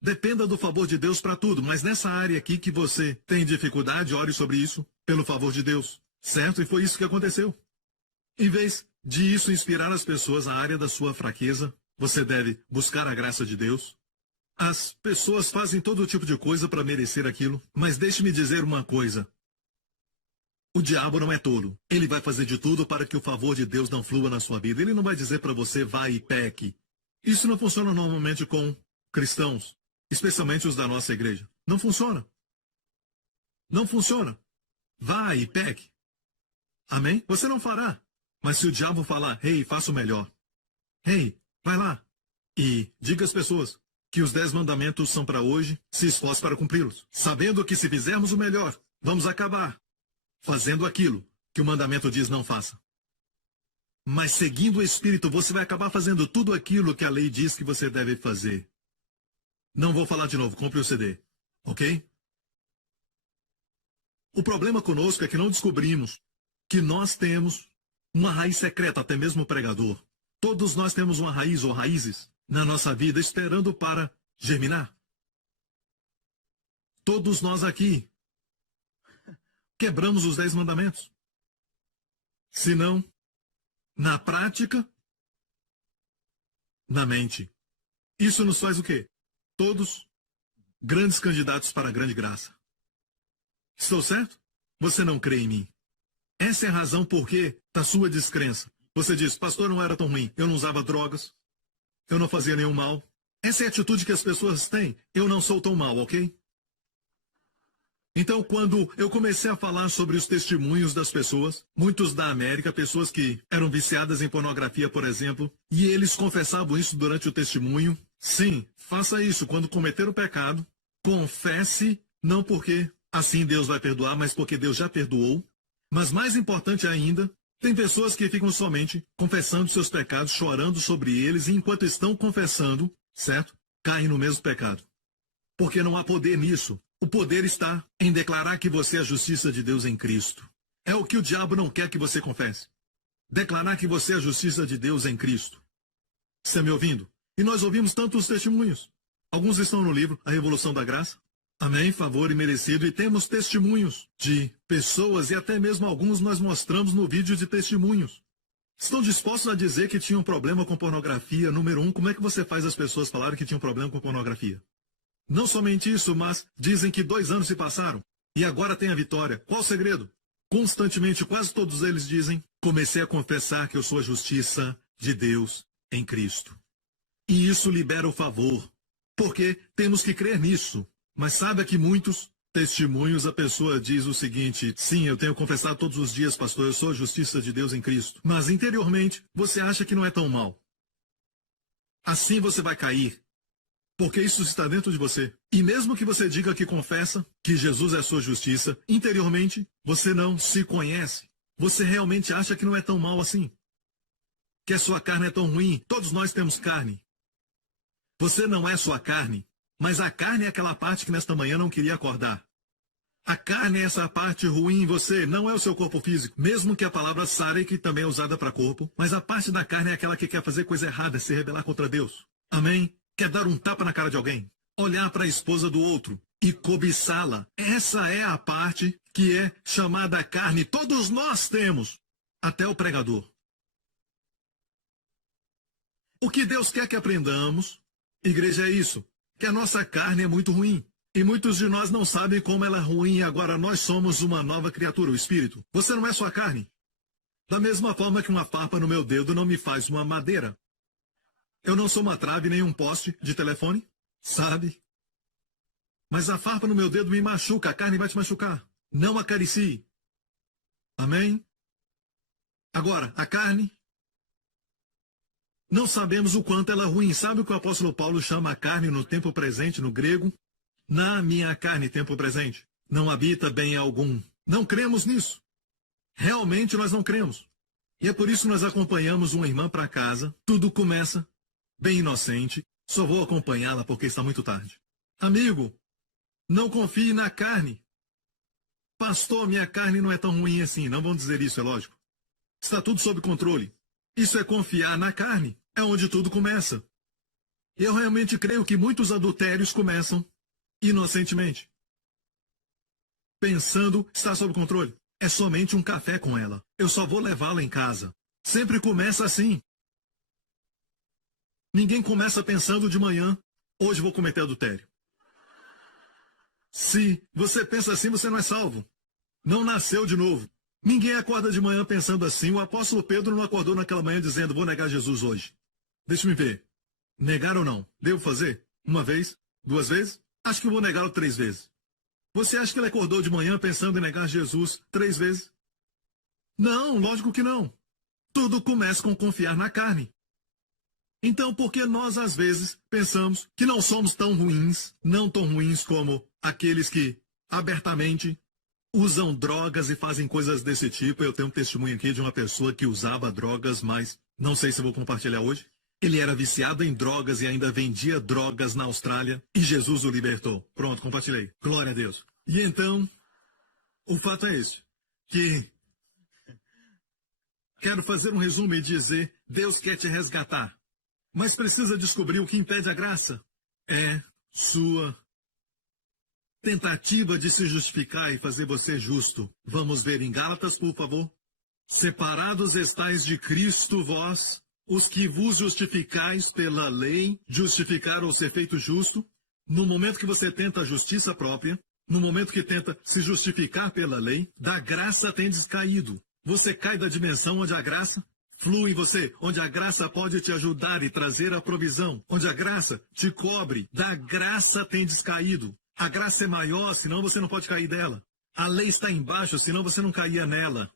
Dependa do favor de Deus para tudo, mas nessa área aqui que você tem dificuldade, ore sobre isso, pelo favor de Deus. Certo? E foi isso que aconteceu. Em vez de isso inspirar as pessoas na área da sua fraqueza, você deve buscar a graça de Deus. As pessoas fazem todo tipo de coisa para merecer aquilo, mas deixe-me dizer uma coisa. O diabo não é tolo. Ele vai fazer de tudo para que o favor de Deus não flua na sua vida. Ele não vai dizer para você, vá e peque. Isso não funciona normalmente com cristãos, especialmente os da nossa igreja. Não funciona. Não funciona. Vá e peque. Amém? Você não fará. Mas se o diabo falar, hey, faça o melhor. Hey, vai lá. E diga às pessoas que os 10 mandamentos são para hoje, se esforce para cumpri-los. Sabendo que se fizermos o melhor, vamos acabar fazendo aquilo que o mandamento diz não faça. Mas seguindo o Espírito, você vai acabar fazendo tudo aquilo que a lei diz que você deve fazer. Não vou falar de novo, compre o CD. Ok? O problema conosco é que não descobrimos que nós temos uma raiz secreta, até mesmo o pregador. Todos nós temos uma raiz ou raízes na nossa vida esperando para germinar. Todos nós aqui quebramos os 10 mandamentos. Se não, na prática, na mente. Isso nos faz o quê? Todos grandes candidatos para a grande graça. Estou certo? Você não crê em mim. Essa é a razão por que da sua descrença. Você diz, pastor, não era tão ruim. Eu não usava drogas. Eu não fazia nenhum mal. Essa é a atitude que as pessoas têm. Eu não sou tão mal, ok? Então, quando eu comecei a falar sobre os testemunhos das pessoas, muitos da América, pessoas que eram viciadas em pornografia, por exemplo, e eles confessavam isso durante o testemunho. Sim, faça isso. Quando cometer o pecado, confesse, não porque assim Deus vai perdoar, mas porque Deus já perdoou. Mas mais importante ainda, tem pessoas que ficam somente confessando seus pecados, chorando sobre eles, e enquanto estão confessando, certo? Caem no mesmo pecado. Porque não há poder nisso. O poder está em declarar que você é a justiça de Deus em Cristo. É o que o diabo não quer que você confesse. Declarar que você é a justiça de Deus em Cristo. Está me ouvindo? E nós ouvimos tantos testemunhos. Alguns estão no livro A Revolução da Graça. Amém, favor e merecido. E temos testemunhos de pessoas e até mesmo alguns nós mostramos no vídeo de testemunhos. Estão dispostos a dizer que tinham problema com pornografia? Número 1, como é que você faz as pessoas falarem que tinham problema com pornografia? Não somente isso, mas dizem que 2 anos se passaram e agora tem a vitória. Qual o segredo? Constantemente, quase todos eles dizem, comecei a confessar que eu sou a justiça de Deus em Cristo. E isso libera o favor, porque temos que crer nisso. Mas sabe que muitos testemunhos a pessoa diz o seguinte, sim, eu tenho confessado todos os dias, pastor, eu sou a justiça de Deus em Cristo. Mas interiormente, você acha que não é tão mal. Assim você vai cair. Porque isso está dentro de você. E mesmo que você diga que confessa que Jesus é a sua justiça, interiormente você não se conhece. Você realmente acha que não é tão mal assim. Que a sua carne é tão ruim. Todos nós temos carne. Você não é sua carne, mas a carne é aquela parte que nesta manhã não queria acordar. A carne é essa parte ruim em você, não é o seu corpo físico. Mesmo que a palavra sarek também é usada para corpo, mas a parte da carne é aquela que quer fazer coisa errada, se rebelar contra Deus. Amém? Quer dar um tapa na cara de alguém, olhar para a esposa do outro e cobiçá-la. Essa é a parte que é chamada carne. Todos nós temos, até o pregador. O que Deus quer que aprendamos, igreja, é isso, que a nossa carne é muito ruim. E muitos de nós não sabem como ela é ruim e agora nós somos uma nova criatura, o Espírito. Você não é sua carne. Da mesma forma que uma farpa no meu dedo não me faz uma madeira. Eu não sou uma trave nem um poste de telefone, sabe? Mas a farpa no meu dedo me machuca, a carne vai te machucar. Não acaricie. Amém? Agora, a carne, não sabemos o quanto ela é ruim. Sabe o que o apóstolo Paulo chama a carne no tempo presente, no grego? Na minha carne, tempo presente, não habita bem algum. Não cremos nisso. Realmente nós não cremos. E é por isso que nós acompanhamos uma irmã para casa. Tudo começa bem inocente. Só vou acompanhá-la porque está muito tarde. Amigo, não confie na carne. Pastor, minha carne não é tão ruim assim. Não vão dizer isso, é lógico. Está tudo sob controle. Isso é confiar na carne. É onde tudo começa. Eu realmente creio que muitos adultérios começam inocentemente. Pensando, está sob controle. É somente um café com ela. Eu só vou levá-la em casa. Sempre começa assim. Ninguém começa pensando de manhã, hoje vou cometer adultério. Se você pensa assim, você não é salvo. Não nasceu de novo. Ninguém acorda de manhã pensando assim. O apóstolo Pedro não acordou naquela manhã dizendo, vou negar Jesus hoje. Deixa-me ver. Negar ou não? Devo fazer? Uma vez? 2 vezes? Acho que vou negá-lo 3 vezes. Você acha que ele acordou de manhã pensando em negar Jesus 3 vezes? Não, lógico que não. Tudo começa com confiar na carne. Então, por que nós, às vezes, pensamos que não somos tão ruins, não tão ruins como aqueles que, abertamente, usam drogas e fazem coisas desse tipo? Eu tenho um testemunho aqui de uma pessoa que usava drogas, mas não sei se vou compartilhar hoje. Ele era viciado em drogas e ainda vendia drogas na Austrália e Jesus o libertou. Pronto, compartilhei. Glória a Deus. E então, o fato é esse, que quero fazer um resumo e dizer, Deus quer te resgatar, mas precisa descobrir o que impede a graça. É sua tentativa de se justificar e fazer você justo. Vamos ver em Gálatas, por favor. Separados estais de Cristo vós, os que vos justificais pela lei, justificar ou ser feito justo, no momento que você tenta a justiça própria, no momento que tenta se justificar pela lei, da graça tendes caído. Você cai da dimensão onde a graça flui em você, onde a graça pode te ajudar e trazer a provisão, onde a graça te cobre, da graça tendes caído. A graça é maior, senão você não pode cair dela. A lei está embaixo, senão você não caía nela.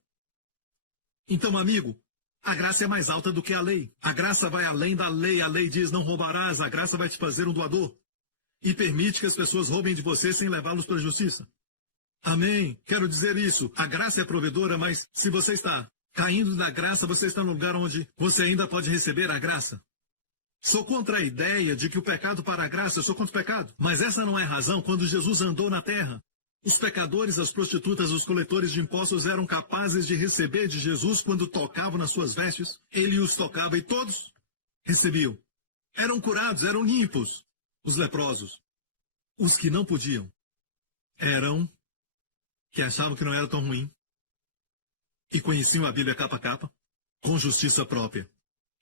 Então, amigo, a graça é mais alta do que a lei. A graça vai além da lei. A lei diz, não roubarás. A graça vai te fazer um doador. E permite que as pessoas roubem de você sem levá-los para a justiça. Amém. Quero dizer isso. A graça é provedora, mas se você está caindo da graça, você está no lugar onde você ainda pode receber a graça. Sou contra a ideia de que o pecado para a graça, eu sou contra o pecado. Mas essa não é a razão. Quando Jesus andou na terra, os pecadores, as prostitutas, os coletores de impostos eram capazes de receber de Jesus quando tocavam nas suas vestes. Ele os tocava e todos recebiam. Eram curados, eram limpos. Os leprosos. Os que não podiam eram que achavam que não era tão ruim e conheciam a Bíblia capa a capa, com justiça própria.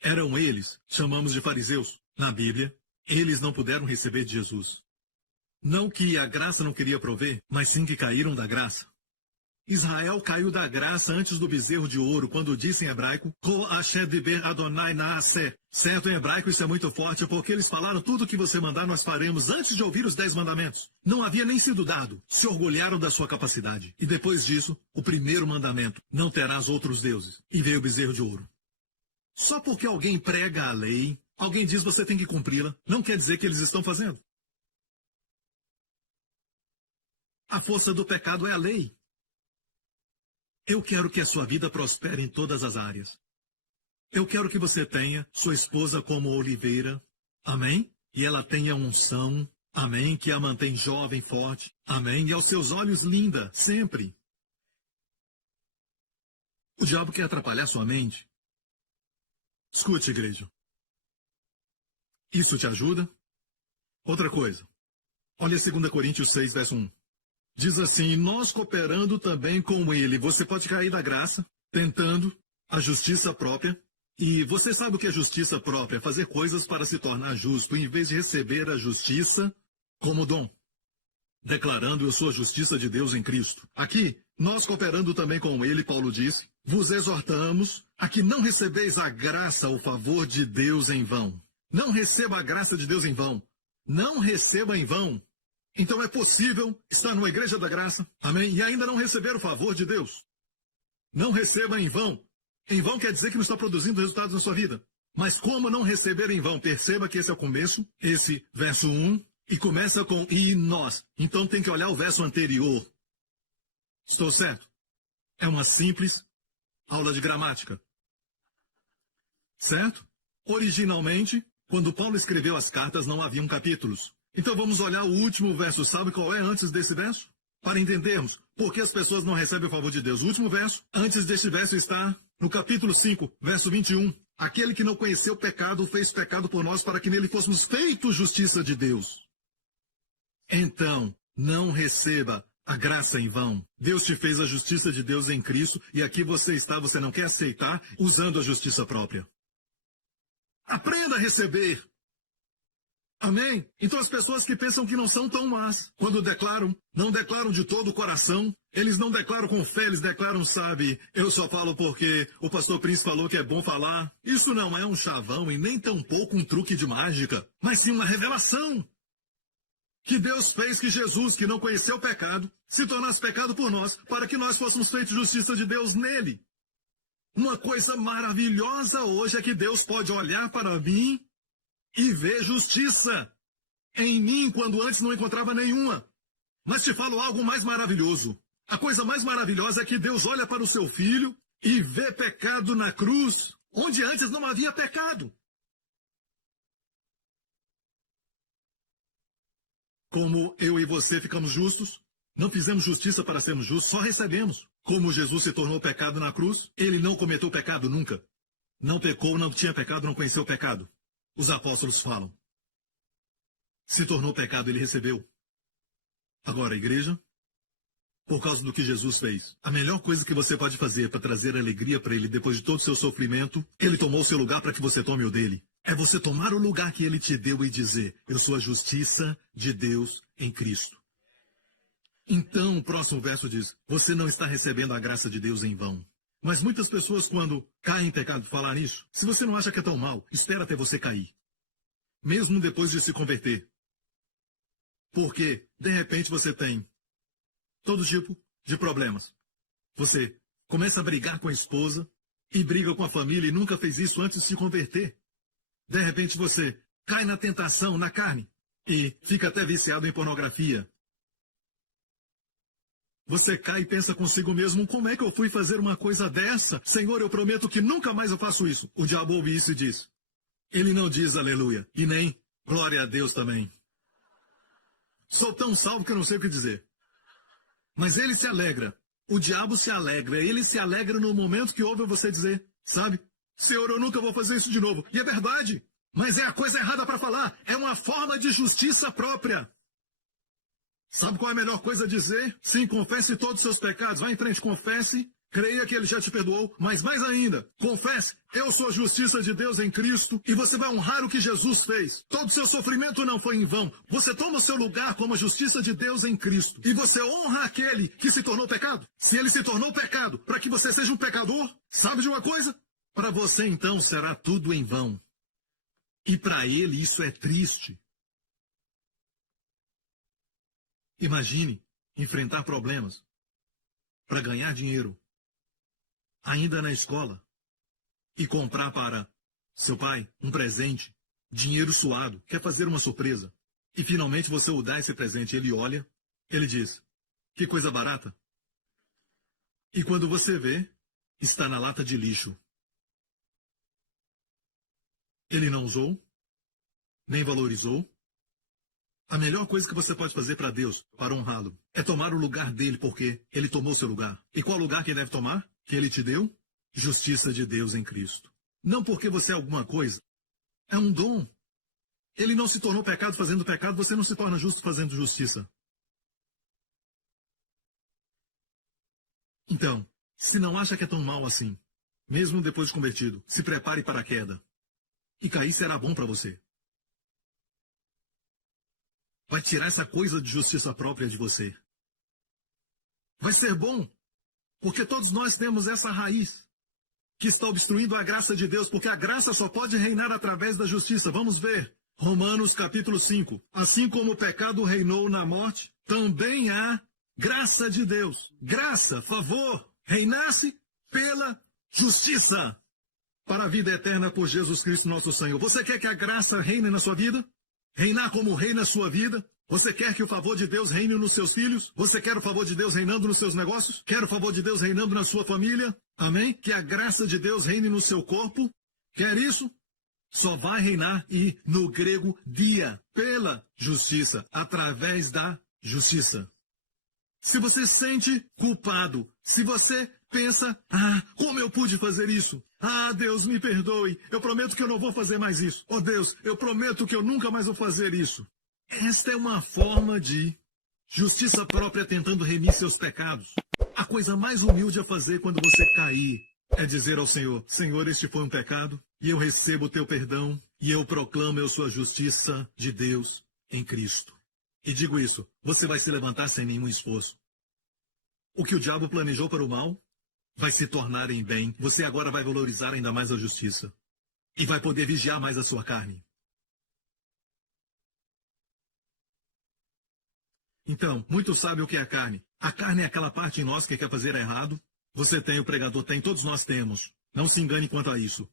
Eram eles, chamamos de fariseus, na Bíblia, eles não puderam receber de Jesus. Não que a graça não queria prover, mas sim que caíram da graça. Israel caiu da graça antes do bezerro de ouro, quando disse em hebraico, Ko Hashem diber Adonai naaseh. Certo, em hebraico isso é muito forte, porque eles falaram tudo o que você mandar nós faremos antes de ouvir os 10 mandamentos. Não havia nem sido dado. Se orgulharam da sua capacidade. E depois disso, o primeiro mandamento, não terás outros deuses. E veio o bezerro de ouro. Só porque alguém prega a lei, alguém diz você tem que cumpri-la, não quer dizer que eles estão fazendo. A força do pecado é a lei. Eu quero que a sua vida prospere em todas as áreas. Eu quero que você tenha sua esposa como oliveira, amém? E ela tenha unção, amém? Que a mantém jovem, forte, amém? E aos seus olhos linda, sempre. O diabo quer atrapalhar sua mente. Escute, igreja. Isso te ajuda? Outra coisa. Olha 2 Coríntios 6, verso 1. Diz assim, nós cooperando também com ele. Você pode cair da graça, tentando a justiça própria. E você sabe o que é justiça própria? Fazer coisas para se tornar justo, em vez de receber a justiça como dom. Declarando, eu sou a justiça de Deus em Cristo. Aqui, nós cooperando também com ele, Paulo disse, vos exortamos a que não recebeis a graça, o favor de Deus em vão. Não receba a graça de Deus em vão. Não receba em vão. Então é possível estar numa igreja da graça, amém? E ainda não receber o favor de Deus. Não receba em vão. Em vão quer dizer que não está produzindo resultados na sua vida. Mas como não receber em vão? Perceba que esse é o começo, esse verso 1, e começa com e nós. Então tem que olhar o verso anterior. Estou certo? É uma simples aula de gramática. Certo? Originalmente, Quando Paulo escreveu as cartas, não haviam capítulos. Então vamos olhar o último verso. Sabe qual é antes desse verso? Para entendermos por que as pessoas não recebem o favor de Deus. O último verso, antes deste verso, está no capítulo 5, verso 21. Aquele que não conheceu o pecado, fez pecado por nós para que nele fôssemos feitos justiça de Deus. Então, não receba a graça em vão. Deus te fez a justiça de Deus em Cristo e aqui você está, você não quer aceitar, usando a justiça própria. Aprenda a receber. Amém? Então as pessoas que pensam que não são tão más, quando declaram, não declaram de todo o coração, eles não declaram com fé, eles declaram, sabe, eu só falo porque o pastor Príncipe falou que é bom falar. Isso não é um chavão e nem tampouco um truque de mágica, mas sim uma revelação. Que Deus fez que Jesus, que não conheceu o pecado, se tornasse pecado por nós, para que nós fôssemos feitos justiça de Deus nele. Uma coisa maravilhosa hoje é que Deus pode olhar para mim e ver justiça em mim quando antes não encontrava nenhuma. Mas te falo algo mais maravilhoso. A coisa mais maravilhosa é que Deus olha para o seu filho e vê pecado na cruz, onde antes não havia pecado. Como eu e você ficamos justos, não fizemos justiça para sermos justos, só recebemos. Como Jesus se tornou pecado na cruz, ele não cometeu pecado nunca. Não pecou, não tinha pecado, não conheceu o pecado. Os apóstolos falam. Se tornou pecado, ele recebeu. Agora, a igreja, por causa do que Jesus fez, a melhor coisa que você pode fazer para trazer alegria para ele depois de todo o seu sofrimento, ele tomou o seu lugar para que você tome o dele. É você tomar o lugar que ele te deu e dizer, eu sou a justiça de Deus em Cristo. Então, o próximo verso diz, você não está recebendo a graça de Deus em vão. Mas muitas pessoas, quando caem em pecado, falar isso, se você não acha que é tão mal, espera até você cair. Mesmo depois de se converter. Porque, de repente, você tem todo tipo de problemas. Você começa a brigar com a esposa e briga com a família e nunca fez isso antes de se converter. De repente, você cai na tentação, na carne, e fica até viciado em pornografia. Você cai e pensa consigo mesmo, como é que eu fui fazer uma coisa dessa? Senhor, eu prometo que nunca mais eu faço isso. O diabo ouve isso e diz. Ele não diz aleluia, e nem glória a Deus também. Sou tão salvo que eu não sei o que dizer. Mas ele se alegra. O diabo se alegra. Ele se alegra no momento que ouve você dizer, sabe? Senhor, eu nunca vou fazer isso de novo. E é verdade. Mas é a coisa errada para falar. É uma forma de justiça própria. Sabe qual é a melhor coisa a dizer? Sim, confesse todos os seus pecados. Vá em frente, confesse. Creia que ele já te perdoou. Mas mais ainda, confesse. Eu sou a justiça de Deus em Cristo. E você vai honrar o que Jesus fez. Todo o seu sofrimento não foi em vão. Você toma o seu lugar como a justiça de Deus em Cristo. E você honra aquele que se tornou pecado. Se ele se tornou pecado para que você seja um pecador, sabe de uma coisa? Para você então será tudo em vão. E para ele isso é triste. Imagine enfrentar problemas para ganhar dinheiro, ainda na escola, e comprar para seu pai um presente, dinheiro suado, quer fazer uma surpresa. E finalmente você o dá esse presente, ele olha, ele diz, que coisa barata. E quando você vê, está na lata de lixo. Ele não usou, nem valorizou. A melhor coisa que você pode fazer para Deus, para honrá-lo, é tomar o lugar dele, porque ele tomou seu lugar. E qual lugar que ele deve tomar? Que ele te deu? Justiça de Deus em Cristo. Não porque você é alguma coisa. É um dom. Ele não se tornou pecado fazendo pecado, você não se torna justo fazendo justiça. Então, se não acha que é tão mal assim, mesmo depois de convertido, se prepare para a queda. E cair será bom para você. Vai tirar essa coisa de justiça própria de você. Vai ser bom, porque todos nós temos essa raiz que está obstruindo a graça de Deus, porque a graça só pode reinar através da justiça. Vamos ver. Romanos capítulo 5. Assim como o pecado reinou na morte, também há graça de Deus. Graça, favor, reinasse pela justiça para a vida eterna por Jesus Cristo nosso Senhor. Você quer que a graça reine na sua vida? Reinar como rei na sua vida? Você quer que o favor de Deus reine nos seus filhos? Você quer o favor de Deus reinando nos seus negócios? Quer o favor de Deus reinando na sua família? Amém? Que a graça de Deus reine no seu corpo? Quer isso? só vai reinar e, no grego, dia, pela justiça, através da justiça. Se você se sente culpado, se você pensa, como eu pude fazer isso? Deus, me perdoe, eu prometo que eu não vou fazer mais isso. Oh Deus, eu prometo que eu nunca mais vou fazer isso. Esta é uma forma de justiça própria tentando remir seus pecados. A coisa mais humilde a fazer quando você cair é dizer ao Senhor, Senhor, este foi um pecado, e eu recebo o teu perdão, e eu proclamo eu sua justiça de Deus em Cristo. E digo isso, você vai se levantar sem nenhum esforço. O que o diabo planejou para o mal vai se tornar em bem. Você agora vai valorizar ainda mais a justiça. E vai poder vigiar mais a sua carne. Então, muitos sabem o que é a carne. A carne é aquela parte em nós que quer fazer errado. Você tem, o pregador tem, todos nós temos. Não se engane quanto a isso.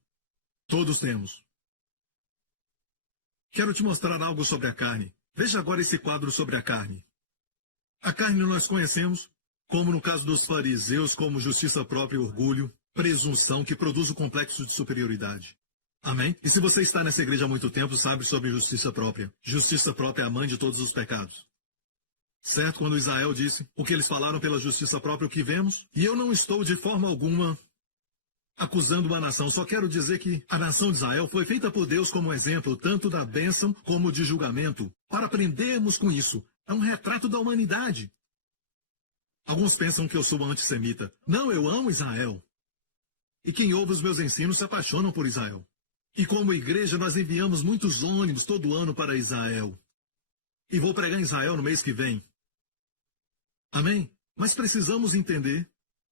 Todos temos. Quero te mostrar algo sobre a carne. Veja agora esse quadro sobre a carne. A carne nós conhecemos, como no caso dos fariseus, como justiça própria e orgulho, presunção que produz o complexo de superioridade. Amém? E se você está nessa igreja há muito tempo, sabe sobre justiça própria. Justiça própria é a mãe de todos os pecados. Certo? Quando Israel disse o que eles falaram pela justiça própria, o que vemos? E eu não estou de forma alguma acusando uma nação, só quero dizer que a nação de Israel foi feita por Deus como exemplo, tanto da bênção como de julgamento, para aprendermos com isso. É um retrato da humanidade. Alguns pensam que eu sou antissemita. Não, eu amo Israel. E quem ouve os meus ensinos se apaixonam por Israel. E como igreja, nós enviamos muitos ônibus todo ano para Israel. E vou pregar em Israel no mês que vem. Amém? Mas precisamos entender.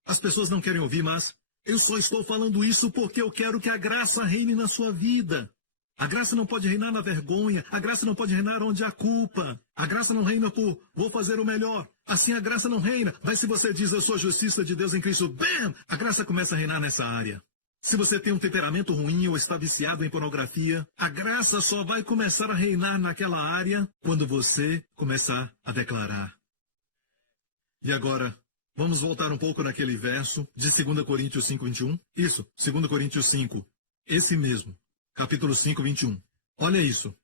As pessoas não querem ouvir, mas eu só estou falando isso porque eu quero que a graça reine na sua vida. A graça não pode reinar na vergonha. A graça não pode reinar onde há culpa. A graça não reina por vou fazer o melhor. Assim a graça não reina. Mas se você diz eu sou a justiça de Deus em Cristo, bam! A graça começa a reinar nessa área. Se você tem um temperamento ruim ou está viciado em pornografia, a graça só vai começar a reinar naquela área quando você começar a declarar. E agora, vamos voltar um pouco naquele verso de 2 Coríntios 5, 21. Isso, 2 Coríntios 5. Esse mesmo. Capítulo 5, 21. Olha isso.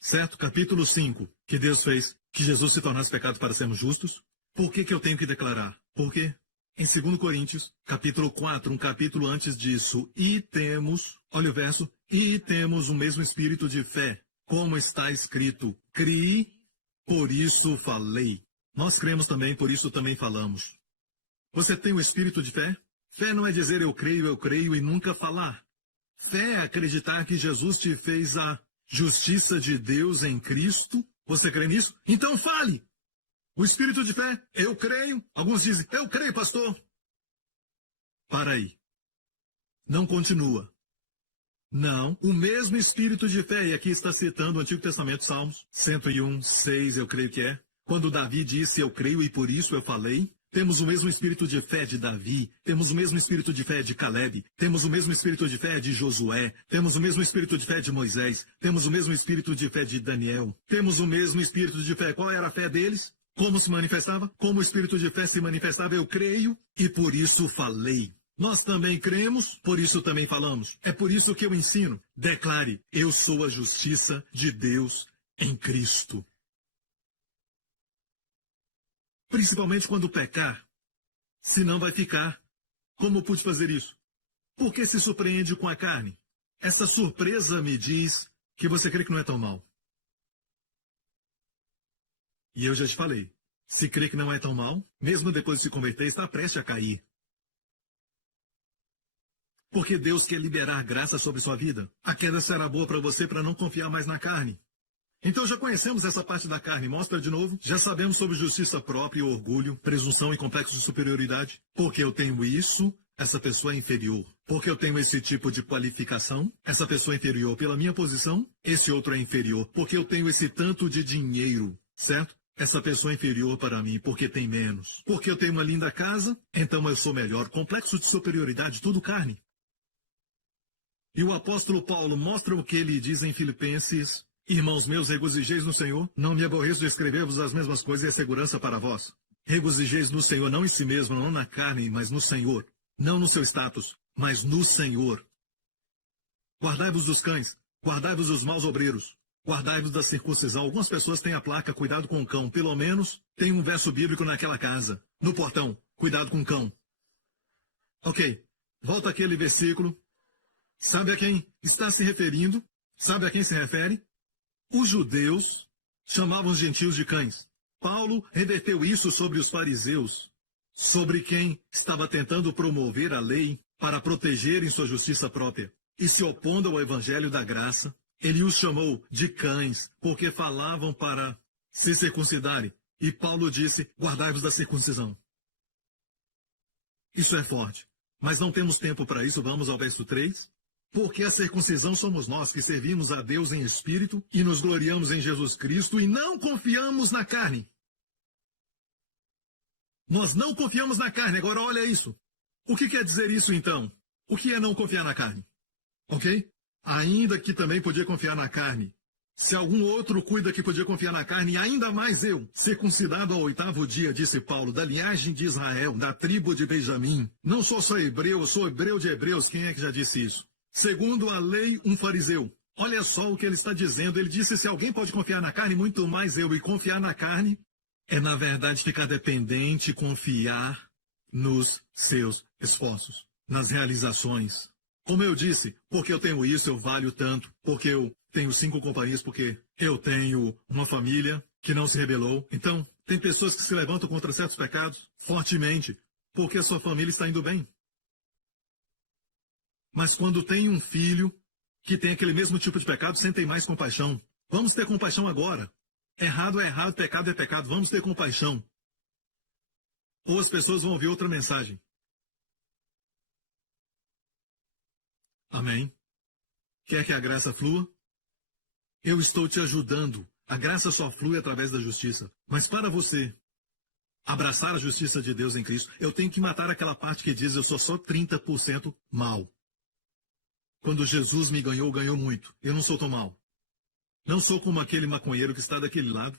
Certo? Capítulo 5. Que Deus fez que Jesus se tornasse pecado para sermos justos. Por que eu tenho que declarar? Por quê? Em 2 Coríntios, capítulo 4, um capítulo antes disso, e temos, olha o verso, e temos o mesmo espírito de fé, como está escrito, criei, por isso falei. Nós cremos também, por isso também falamos. Você tem o espírito de fé? Fé não é dizer eu creio e nunca falar. Fé é acreditar que Jesus te fez a justiça de Deus em Cristo. Você crê nisso? Então fale! O espírito de fé, eu creio. Alguns dizem, eu creio, pastor. Para aí. Não continua. Não, o mesmo espírito de fé, e aqui está citando o Antigo Testamento, Salmos 101, 6, eu creio que é. Quando Davi disse, eu creio e por isso eu falei. Temos o mesmo espírito de fé de Davi, temos o mesmo espírito de fé de Caleb, temos o mesmo espírito de fé de Josué, temos o mesmo espírito de fé de Moisés, temos o mesmo espírito de fé de Daniel, temos o mesmo espírito de fé. Qual era a fé deles? Como se manifestava? Como o espírito de fé se manifestava? Eu creio e por isso falei. Nós também cremos, por isso também falamos. É por isso que eu ensino. Declare, eu sou a justiça de Deus em Cristo. Principalmente quando pecar, senão vai ficar. Como pude fazer isso? Por que se surpreende com a carne? Essa surpresa me diz que você crê que não é tão mal. E eu já te falei, se crê que não é tão mal, mesmo depois de se converter, está prestes a cair. Porque Deus quer liberar graça sobre sua vida. A queda será boa para você para não confiar mais na carne. Então já conhecemos essa parte da carne. Mostra de novo. Já sabemos sobre justiça própria e orgulho, presunção e complexo de superioridade. Porque eu tenho isso, essa pessoa é inferior. Porque eu tenho esse tipo de qualificação, essa pessoa é inferior pela minha posição, esse outro é inferior. Porque eu tenho esse tanto de dinheiro, certo? Essa pessoa é inferior para mim porque tem menos. Porque eu tenho uma linda casa, então eu sou melhor. Complexo de superioridade, tudo carne. E o apóstolo Paulo mostra o que ele diz em Filipenses: irmãos meus, regozijeis no Senhor. Não me aborreço de escrever-vos as mesmas coisas e a segurança para vós. Regozijeis no Senhor, não em si mesmo, não na carne, mas no Senhor. Não no seu status, mas no Senhor. Guardai-vos dos cães. Guardai-vos dos maus obreiros. Guardai-vos da circuncisão. Algumas pessoas têm a placa, cuidado com o cão. Pelo menos tem um verso bíblico naquela casa. No portão, cuidado com o cão. Ok, volta aquele versículo. Sabe a quem está se referindo? Sabe a quem se refere? Os judeus chamavam os gentios de cães. Paulo reverteu isso sobre os fariseus, sobre quem estava tentando promover a lei para protegerem sua justiça própria e se opondo ao evangelho da graça. Ele os chamou de cães, porque falavam para se circuncidarem. E Paulo disse, guardai-vos da circuncisão. Isso é forte. Mas não temos tempo para isso, vamos ao verso 3. Porque a circuncisão somos nós que servimos a Deus em espírito e nos gloriamos em Jesus Cristo e não confiamos na carne. Nós não confiamos na carne. Agora olha isso. O que quer dizer isso então? O que é não confiar na carne? Ok? Ainda que também podia confiar na carne. Se algum outro cuida que podia confiar na carne, ainda mais eu, circuncidado ao 8º dia, disse Paulo, da linhagem de Israel, da tribo de Benjamim. Não sou só hebreu, eu sou hebreu de hebreus. Quem é que já disse isso? Segundo a lei, um fariseu. Olha só o que ele está dizendo. Ele disse, se alguém pode confiar na carne, muito mais eu. E confiar na carne é, na verdade, ficar dependente, confiar nos seus esforços, nas realizações. Como eu disse, porque eu tenho isso, eu valho tanto. Porque eu tenho 5 companhias, porque eu tenho uma família que não se rebelou. Então, tem pessoas que se levantam contra certos pecados fortemente, porque a sua família está indo bem. Mas quando tem um filho que tem aquele mesmo tipo de pecado, sentem mais compaixão. Vamos ter compaixão agora. Errado é errado, pecado é pecado. Vamos ter compaixão. Ou as pessoas vão ouvir outra mensagem. Amém? Quer que a graça flua? Eu estou te ajudando. A graça só flui através da justiça. Mas para você abraçar a justiça de Deus em Cristo, eu tenho que matar aquela parte que diz eu sou só 30% mal. Quando Jesus me ganhou, ganhou muito. Eu não sou tão mal. Não sou como aquele maconheiro que está daquele lado.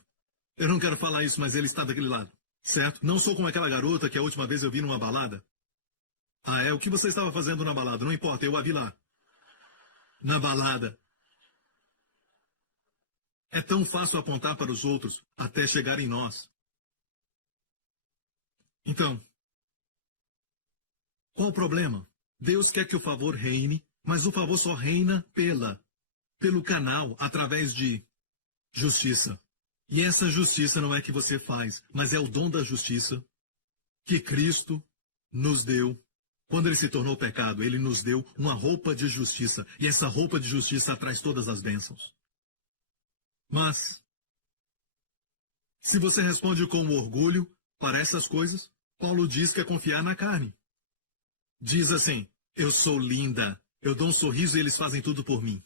Eu não quero falar isso, mas ele está daquele lado. Certo? Não sou como aquela garota que a última vez eu vi numa balada. Ah, é? O que você estava fazendo na balada? Não importa, eu a vi lá. Na balada. É tão fácil apontar para os outros até chegar em nós. Então, qual o problema? Deus quer que o favor reine, mas o favor só reina pelo canal, através de justiça. E essa justiça não é que você faz, mas é o dom da justiça que Cristo nos deu. Quando ele se tornou pecado, ele nos deu uma roupa de justiça. E essa roupa de justiça traz todas as bênçãos. Mas, se você responde com orgulho para essas coisas, Paulo diz que é confiar na carne. Diz assim, eu sou linda, eu dou um sorriso e eles fazem tudo por mim.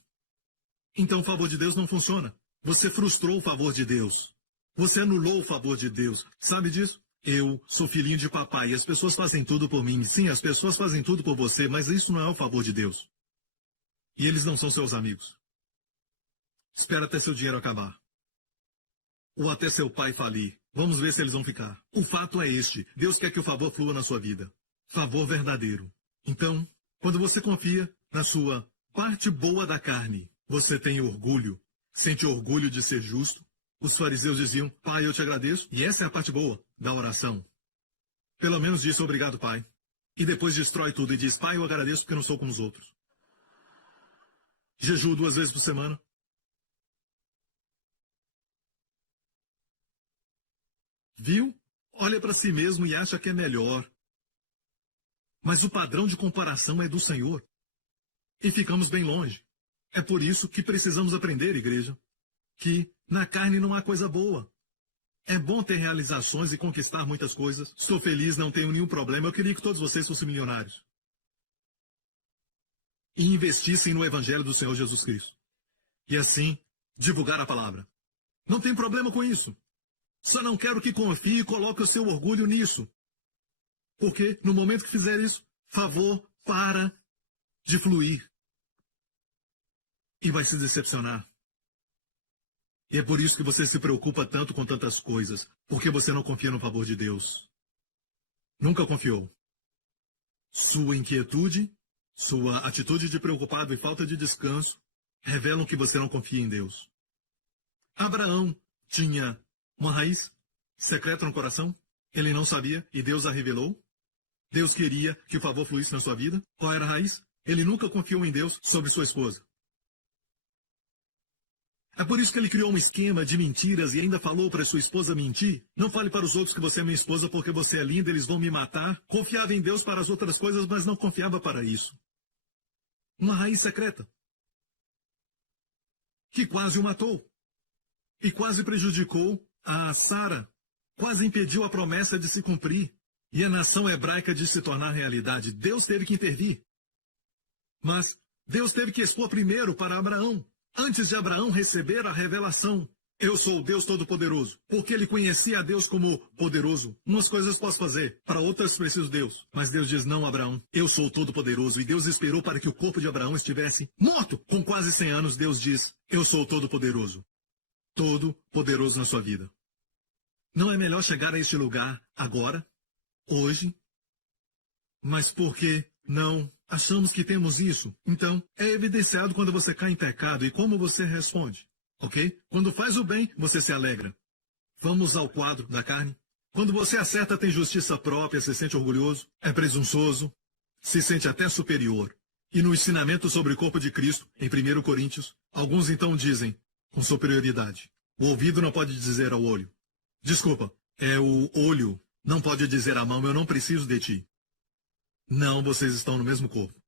Então o favor de Deus não funciona. Você frustrou o favor de Deus. Você anulou o favor de Deus. Sabe disso? Eu sou filhinho de papai e as pessoas fazem tudo por mim. Sim, as pessoas fazem tudo por você, mas isso não é o favor de Deus. E eles não são seus amigos. Espera até seu dinheiro acabar. Ou até seu pai falir. Vamos ver se eles vão ficar. O fato é este. Deus quer que o favor flua na sua vida. Favor verdadeiro. Então, quando você confia na sua parte boa da carne, você tem orgulho, sente orgulho de ser justo. Os fariseus diziam, Pai, eu te agradeço. E essa é a parte boa da oração. Pelo menos disse obrigado, Pai. E depois destrói tudo e diz, Pai, eu agradeço porque não sou como os outros. Jejuo 2 vezes por semana. Viu? Olha para si mesmo e acha que é melhor. Mas o padrão de comparação é do Senhor. E ficamos bem longe. É por isso que precisamos aprender, igreja, que na carne não há coisa boa. É bom ter realizações e conquistar muitas coisas. Estou feliz, não tenho nenhum problema. Eu queria que todos vocês fossem milionários. E investissem no Evangelho do Senhor Jesus Cristo. E assim, divulgar a palavra. Não tem problema com isso. Só não quero que confie e coloque o seu orgulho nisso. Porque, no momento que fizer isso, favor para de fluir. E vai se decepcionar. E é por isso que você se preocupa tanto com tantas coisas. Porque você não confia no favor de Deus. Nunca confiou. Sua inquietude, sua atitude de preocupado e falta de descanso revelam que você não confia em Deus. Abraão tinha uma raiz secreta no coração, ele não sabia e Deus a revelou. Deus queria que o favor fluísse na sua vida. Qual era a raiz? Ele nunca confiou em Deus sobre sua esposa. É por isso que ele criou um esquema de mentiras e ainda falou para sua esposa mentir. Não fale para os outros que você é minha esposa porque você é linda, eles vão me matar. Confiava em Deus para as outras coisas, mas não confiava para isso. Uma raiz secreta. Que quase o matou. E quase prejudicou a Sara. Quase impediu a promessa de se cumprir. E a nação hebraica de se tornar realidade. Deus teve que intervir. Mas Deus teve que expor primeiro para Abraão. Antes de Abraão receber a revelação, eu sou o Deus Todo-Poderoso, porque ele conhecia a Deus como poderoso. Umas coisas posso fazer, para outras preciso Deus. Mas Deus diz, não, Abraão, eu sou o Todo-Poderoso. E Deus esperou para que o corpo de Abraão estivesse morto. Com quase 100 anos, Deus diz, eu sou o Todo-Poderoso. Todo-Poderoso na sua vida. Não é melhor chegar a este lugar agora, hoje? Mas por que não achamos que temos isso? Então, é evidenciado quando você cai em pecado e como você responde, ok? Quando faz o bem, você se alegra. Vamos ao quadro da carne. Quando você acerta, tem justiça própria, se sente orgulhoso, é presunçoso, se sente até superior. E no ensinamento sobre o corpo de Cristo, em 1 Coríntios, alguns então dizem, com superioridade, o ouvido não pode dizer ao olho. Desculpa, é o olho, não pode dizer à mão, eu não preciso de ti. Não, vocês estão no mesmo corpo.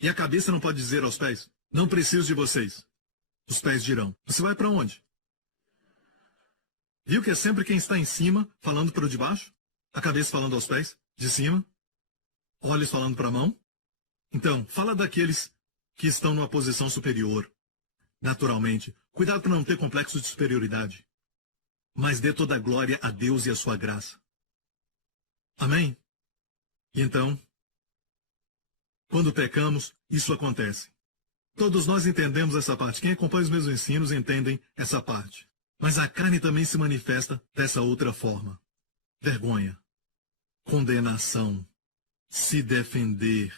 E a cabeça não pode dizer aos pés, não preciso de vocês. Os pés dirão, você vai para onde? Viu que é sempre quem está em cima falando para o de baixo? A cabeça falando aos pés, de cima? Olhos falando para a mão? Então, fala daqueles que estão numa posição superior. Naturalmente, cuidado para não ter complexo de superioridade. Mas dê toda a glória a Deus e a sua graça. Amém? E então, quando pecamos, isso acontece. Todos nós entendemos essa parte. Quem acompanha os meus ensinos entendem essa parte. Mas a carne também se manifesta dessa outra forma. Vergonha, condenação, se defender,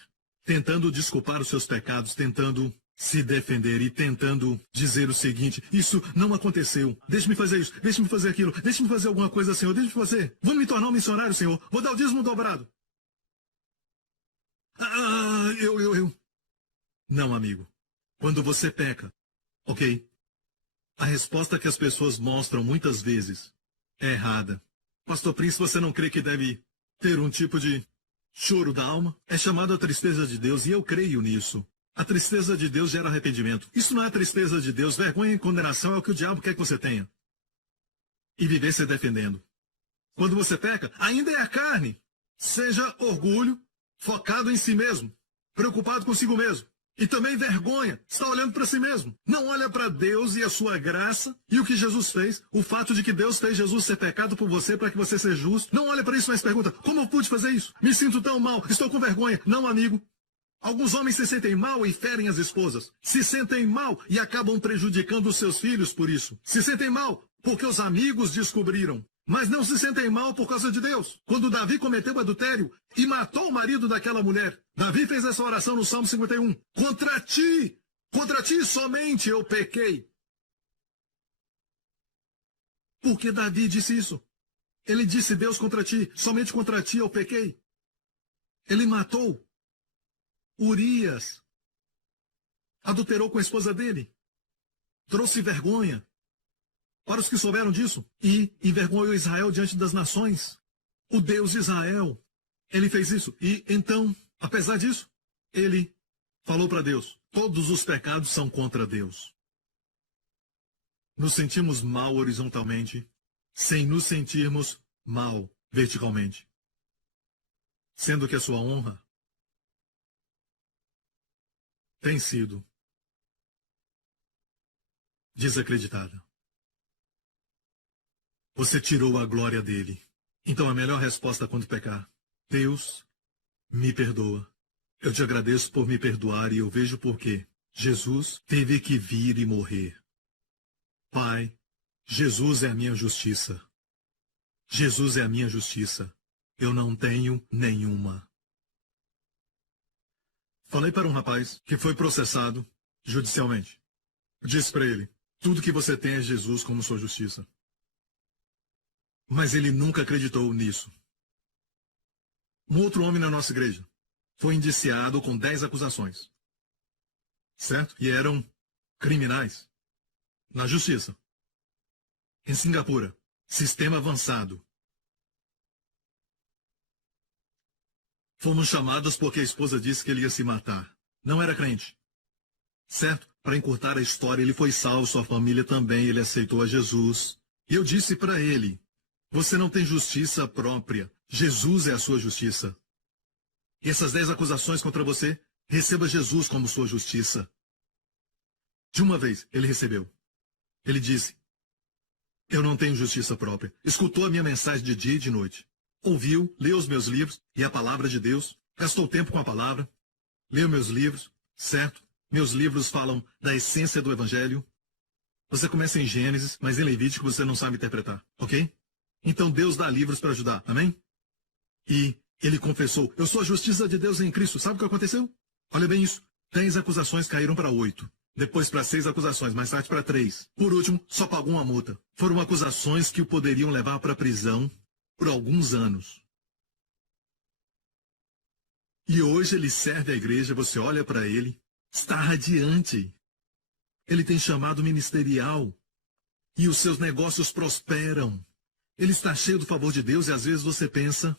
tentando desculpar os seus pecados, tentando se defender e tentando dizer o seguinte, isso não aconteceu, deixe-me fazer isso, deixe-me fazer aquilo, deixe-me fazer alguma coisa, Senhor, deixe-me fazer, vou me tornar um missionário, Senhor, vou dar o dízimo dobrado. Eu. Não, amigo. Quando você peca, ok? A resposta que as pessoas mostram muitas vezes é errada. Pastor Prince, você não crê que deve ter um tipo de choro da alma? É chamado a tristeza de Deus e eu creio nisso. A tristeza de Deus gera arrependimento. Isso não é a tristeza de Deus. Vergonha e condenação é o que o diabo quer que você tenha. E viver se defendendo. Quando você peca, ainda é a carne. Seja orgulho, focado em si mesmo, preocupado consigo mesmo. E também vergonha, está olhando para si mesmo. Não olha para Deus e a sua graça e o que Jesus fez. O fato de que Deus fez Jesus ser pecado por você para que você seja justo. Não olha para isso, mas pergunta, como eu pude fazer isso? Me sinto tão mal, estou com vergonha. Não, amigo. Alguns homens se sentem mal e ferem as esposas. Se sentem mal e acabam prejudicando os seus filhos por isso. Se sentem mal porque os amigos descobriram. Mas não se sentem mal por causa de Deus. Quando Davi cometeu adultério e matou o marido daquela mulher, Davi fez essa oração no Salmo 51. Contra ti somente eu pequei. Por que Davi disse isso? Ele disse, Deus, contra ti, somente contra ti eu pequei. Ele matou Urias. Adulterou com a esposa dele. Trouxe vergonha para os que souberam disso, e envergonhou Israel diante das nações. O Deus de Israel, ele fez isso. E então, apesar disso, ele falou para Deus, todos os pecados são contra Deus. Nos sentimos mal horizontalmente, sem nos sentirmos mal verticalmente. Sendo que a sua honra tem sido desacreditada. Você tirou a glória dele. Então a melhor resposta quando pecar. Deus, me perdoa. Eu te agradeço por me perdoar e eu vejo por quê. Jesus teve que vir e morrer. Pai, Jesus é a minha justiça. Jesus é a minha justiça. Eu não tenho nenhuma. Falei para um rapaz que foi processado judicialmente. Disse para ele: tudo que você tem é Jesus como sua justiça. Mas ele nunca acreditou nisso. Um outro homem na nossa igreja foi indiciado com 10 acusações. Certo? E eram criminais. Na justiça. Em Singapura. Sistema avançado. Fomos chamados porque a esposa disse que ele ia se matar. Não era crente. Certo? Para encurtar a história, ele foi salvo, sua família também, ele aceitou a Jesus. E eu disse para ele: você não tem justiça própria. Jesus é a sua justiça. E essas 10 acusações contra você, receba Jesus como sua justiça. De uma vez, ele recebeu. Ele disse: eu não tenho justiça própria. Escutou a minha mensagem de dia e de noite. Ouviu, leu os meus livros e a palavra de Deus. Gastou tempo com a palavra. Leu meus livros, certo? Meus livros falam da essência do Evangelho. Você começa em Gênesis, mas em Levítico você não sabe interpretar, ok? Então Deus dá livros para ajudar, amém? E ele confessou: eu sou a justiça de Deus em Cristo. Sabe o que aconteceu? Olha bem isso. 10 acusações caíram para 8. Depois para 6 acusações, mais tarde para 3. Por último, só pagou uma multa. Foram acusações que o poderiam levar para a prisão por alguns anos. E hoje ele serve a igreja, você olha para ele, está radiante. Ele tem chamado ministerial. E os seus negócios prosperam. Ele está cheio do favor de Deus e às vezes você pensa: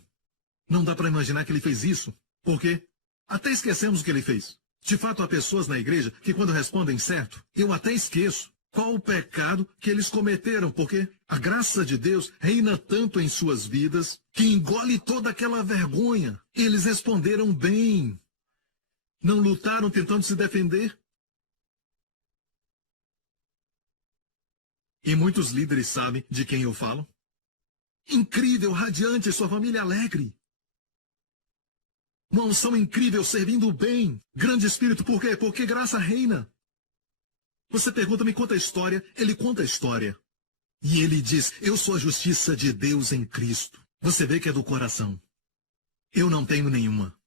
não dá para imaginar que ele fez isso. Por quê? Até esquecemos o que ele fez. De fato, há pessoas na igreja que quando respondem certo, eu até esqueço qual o pecado que eles cometeram, porque a graça de Deus reina tanto em suas vidas que engole toda aquela vergonha. Eles responderam bem. Não lutaram tentando se defender. E muitos líderes sabem de quem eu falo. Incrível, radiante, sua família alegre. Uma unção incrível, servindo bem. Grande espírito, por quê? Porque graça reina. Você pergunta, me conta a história, ele conta a história. E ele diz: eu sou a justiça de Deus em Cristo. Você vê que é do coração. Eu não tenho nenhuma.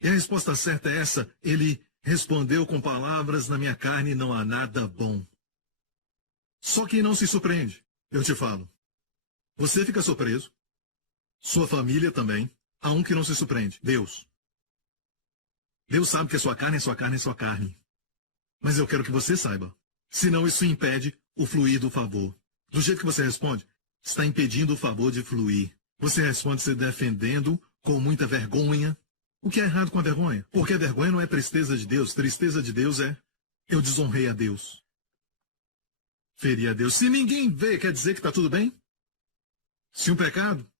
E a resposta certa é essa. Ele respondeu com palavras: na minha carne não há nada bom. Só que não se surpreende. Eu te falo. Você fica surpreso. Sua família também. Há um que não se surpreende: Deus. Deus sabe que a sua carne é sua carne, é sua carne. Mas eu quero que você saiba. Senão isso impede o fluir do favor. Do jeito que você responde, está impedindo o favor de fluir. Você responde se defendendo com muita vergonha. O que é errado com a vergonha? Porque a vergonha não é tristeza de Deus. Tristeza de Deus é: eu desonrei a Deus. Feri a Deus. Se ninguém vê, quer dizer que está tudo bem? Se um pecado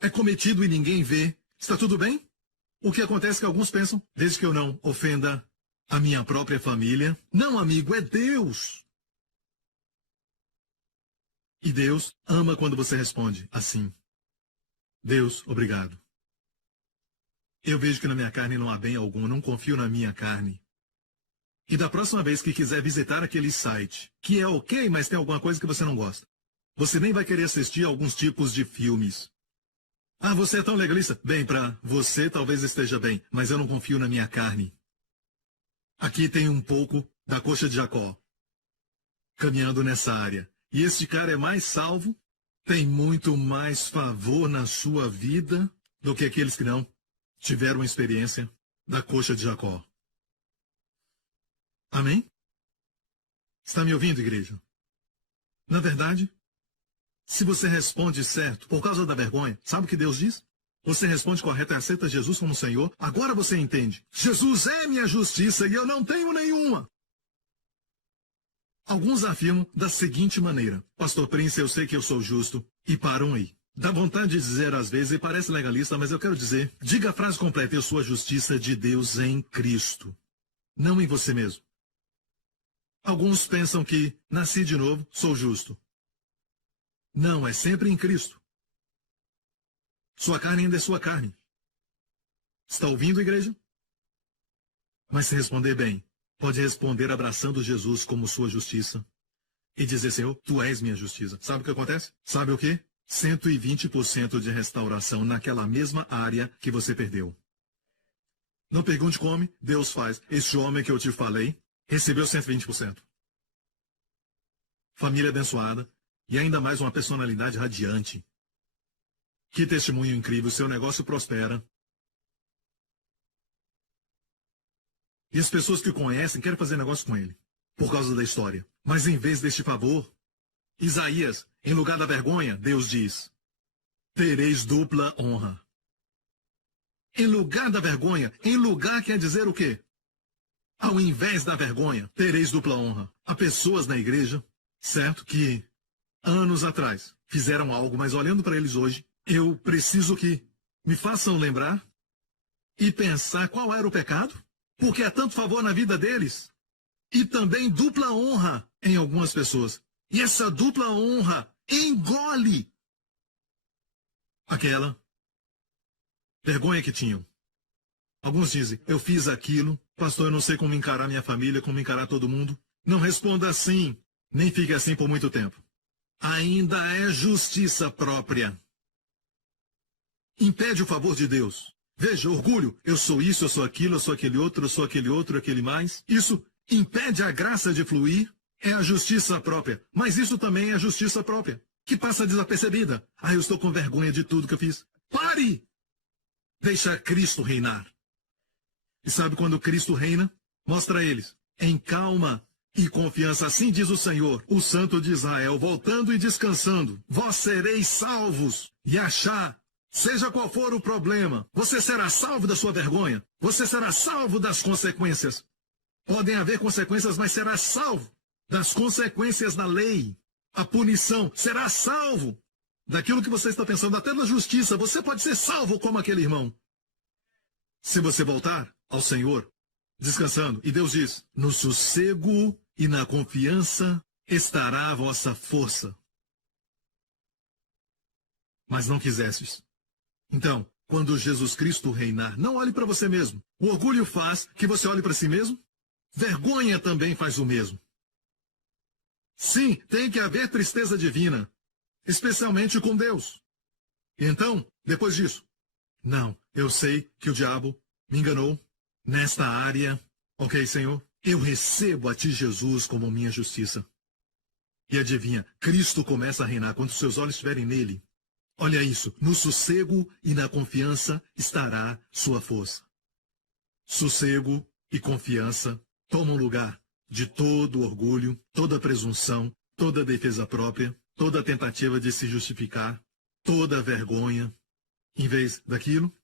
é cometido e ninguém vê, está tudo bem? O que acontece é que alguns pensam: desde que eu não ofenda a minha própria família. Não, amigo, é Deus. E Deus ama quando você responde assim: Deus, obrigado. Eu vejo que na minha carne não há bem algum, não confio na minha carne. E da próxima vez que quiser visitar aquele site, que é ok, mas tem alguma coisa que você não gosta, você nem vai querer assistir a alguns tipos de filmes. Ah, você é tão legalista. Bem, para você talvez esteja bem, mas eu não confio na minha carne. Aqui tem um pouco da coxa de Jacó, caminhando nessa área. E este cara é mais salvo, tem muito mais favor na sua vida do que aqueles que não tiveram experiência da coxa de Jacó. Amém? Está me ouvindo, igreja? Na verdade, se você responde certo por causa da vergonha, sabe o que Deus diz? Você responde correto e aceita Jesus como Senhor. Agora você entende. Jesus é minha justiça e eu não tenho nenhuma. Alguns afirmam da seguinte maneira: Pastor Prince, eu sei que eu sou justo. E param aí. Dá vontade de dizer às vezes, e parece legalista, mas eu quero dizer: diga a frase completa: eu sou a justiça de Deus em Cristo. Não em você mesmo. Alguns pensam que nasci de novo, sou justo. Não, é sempre em Cristo. Sua carne ainda é sua carne. Está ouvindo, igreja? Mas se responder bem, pode responder abraçando Jesus como sua justiça. E dizer: Senhor, tu és minha justiça. Sabe o que acontece? Sabe o quê? 120% de restauração naquela mesma área que você perdeu. Não pergunte como, Deus faz. Este homem que eu te falei recebeu 120%. Família abençoada e ainda mais uma personalidade radiante. Que testemunho incrível, seu negócio prospera. E as pessoas que o conhecem querem fazer negócio com ele, por causa da história. Mas em vez deste favor, Isaías, em lugar da vergonha, Deus diz: tereis dupla honra. Em lugar da vergonha, em lugar quer dizer o quê? Ao invés da vergonha, tereis dupla honra. Há pessoas na igreja, certo, que anos atrás fizeram algo, mas olhando para eles hoje, eu preciso que me façam lembrar e pensar qual era o pecado, porque há tanto favor na vida deles, e também dupla honra em algumas pessoas. E essa dupla honra engole aquela vergonha que tinham. Alguns dizem: eu fiz aquilo, pastor, eu não sei como encarar minha família, como encarar todo mundo. Não responda assim, nem fique assim por muito tempo. Ainda é justiça própria. Impede o favor de Deus. Veja, orgulho, eu sou isso, eu sou aquilo, eu sou aquele outro, eu sou aquele outro, aquele mais. Isso impede a graça de fluir, é a justiça própria. Mas isso também é a justiça própria, que passa desapercebida. Ah, eu estou com vergonha de tudo que eu fiz. Pare! Deixa Cristo reinar. E sabe quando Cristo reina? Mostra a eles, em calma e confiança. Assim diz o Senhor, o Santo de Israel, voltando e descansando. Vós sereis salvos. E achar, seja qual for o problema, você será salvo da sua vergonha. Você será salvo das consequências. Podem haver consequências, mas será salvo das consequências da lei. A punição, será salvo daquilo que você está pensando, até da justiça. Você pode ser salvo como aquele irmão. Se você voltar ao Senhor, descansando, e Deus diz: no sossego e na confiança estará a vossa força. Mas não quisestes. Então, quando Jesus Cristo reinar, não olhe para você mesmo. O orgulho faz que você olhe para si mesmo. Vergonha também faz o mesmo. Sim, tem que haver tristeza divina, especialmente com Deus. E então, depois disso, não, eu sei que o diabo me enganou nesta área. Ok, Senhor, eu recebo a Ti, Jesus, como minha justiça. E adivinha, Cristo começa a reinar quando seus olhos estiverem nele. Olha isso, no sossego e na confiança estará sua força. Sossego e confiança tomam lugar de todo orgulho, toda presunção, toda defesa própria, toda tentativa de se justificar, toda vergonha. Em vez daquilo,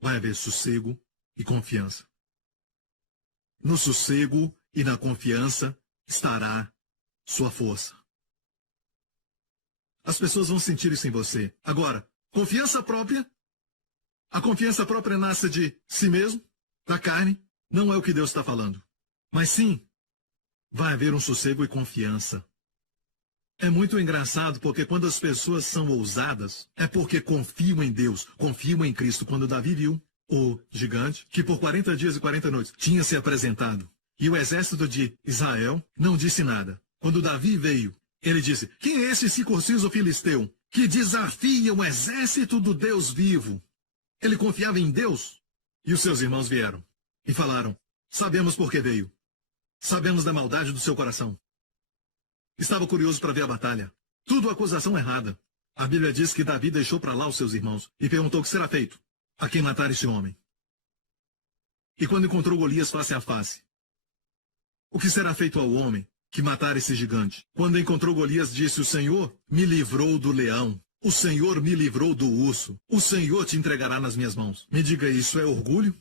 vai haver sossego e confiança. No sossego e na confiança estará sua força. As pessoas vão sentir isso em você. Agora, confiança própria. A confiança própria nasce de si mesmo, da carne. Não é o que Deus está falando. Mas sim, vai haver um sossego e confiança. É muito engraçado porque quando as pessoas são ousadas, é porque confiam em Deus, confiam em Cristo. Quando Davi viu o gigante, que por 40 dias e 40 noites tinha se apresentado, e o exército de Israel não disse nada. Quando Davi veio, ele disse: quem é esse circunciso filisteu que desafia o exército do Deus vivo? Ele confiava em Deus. E os seus irmãos vieram e falaram: sabemos por que veio. Sabemos da maldade do seu coração. Estava curioso para ver a batalha. Tudo acusação errada. A Bíblia diz que Davi deixou para lá os seus irmãos e perguntou o que será feito a quem matar este homem. E quando encontrou Golias face a face, o que será feito ao homem que matar esse gigante? Quando encontrou Golias, disse: o Senhor me livrou do leão. O Senhor me livrou do urso. O Senhor te entregará nas minhas mãos. Me diga, isso é orgulho?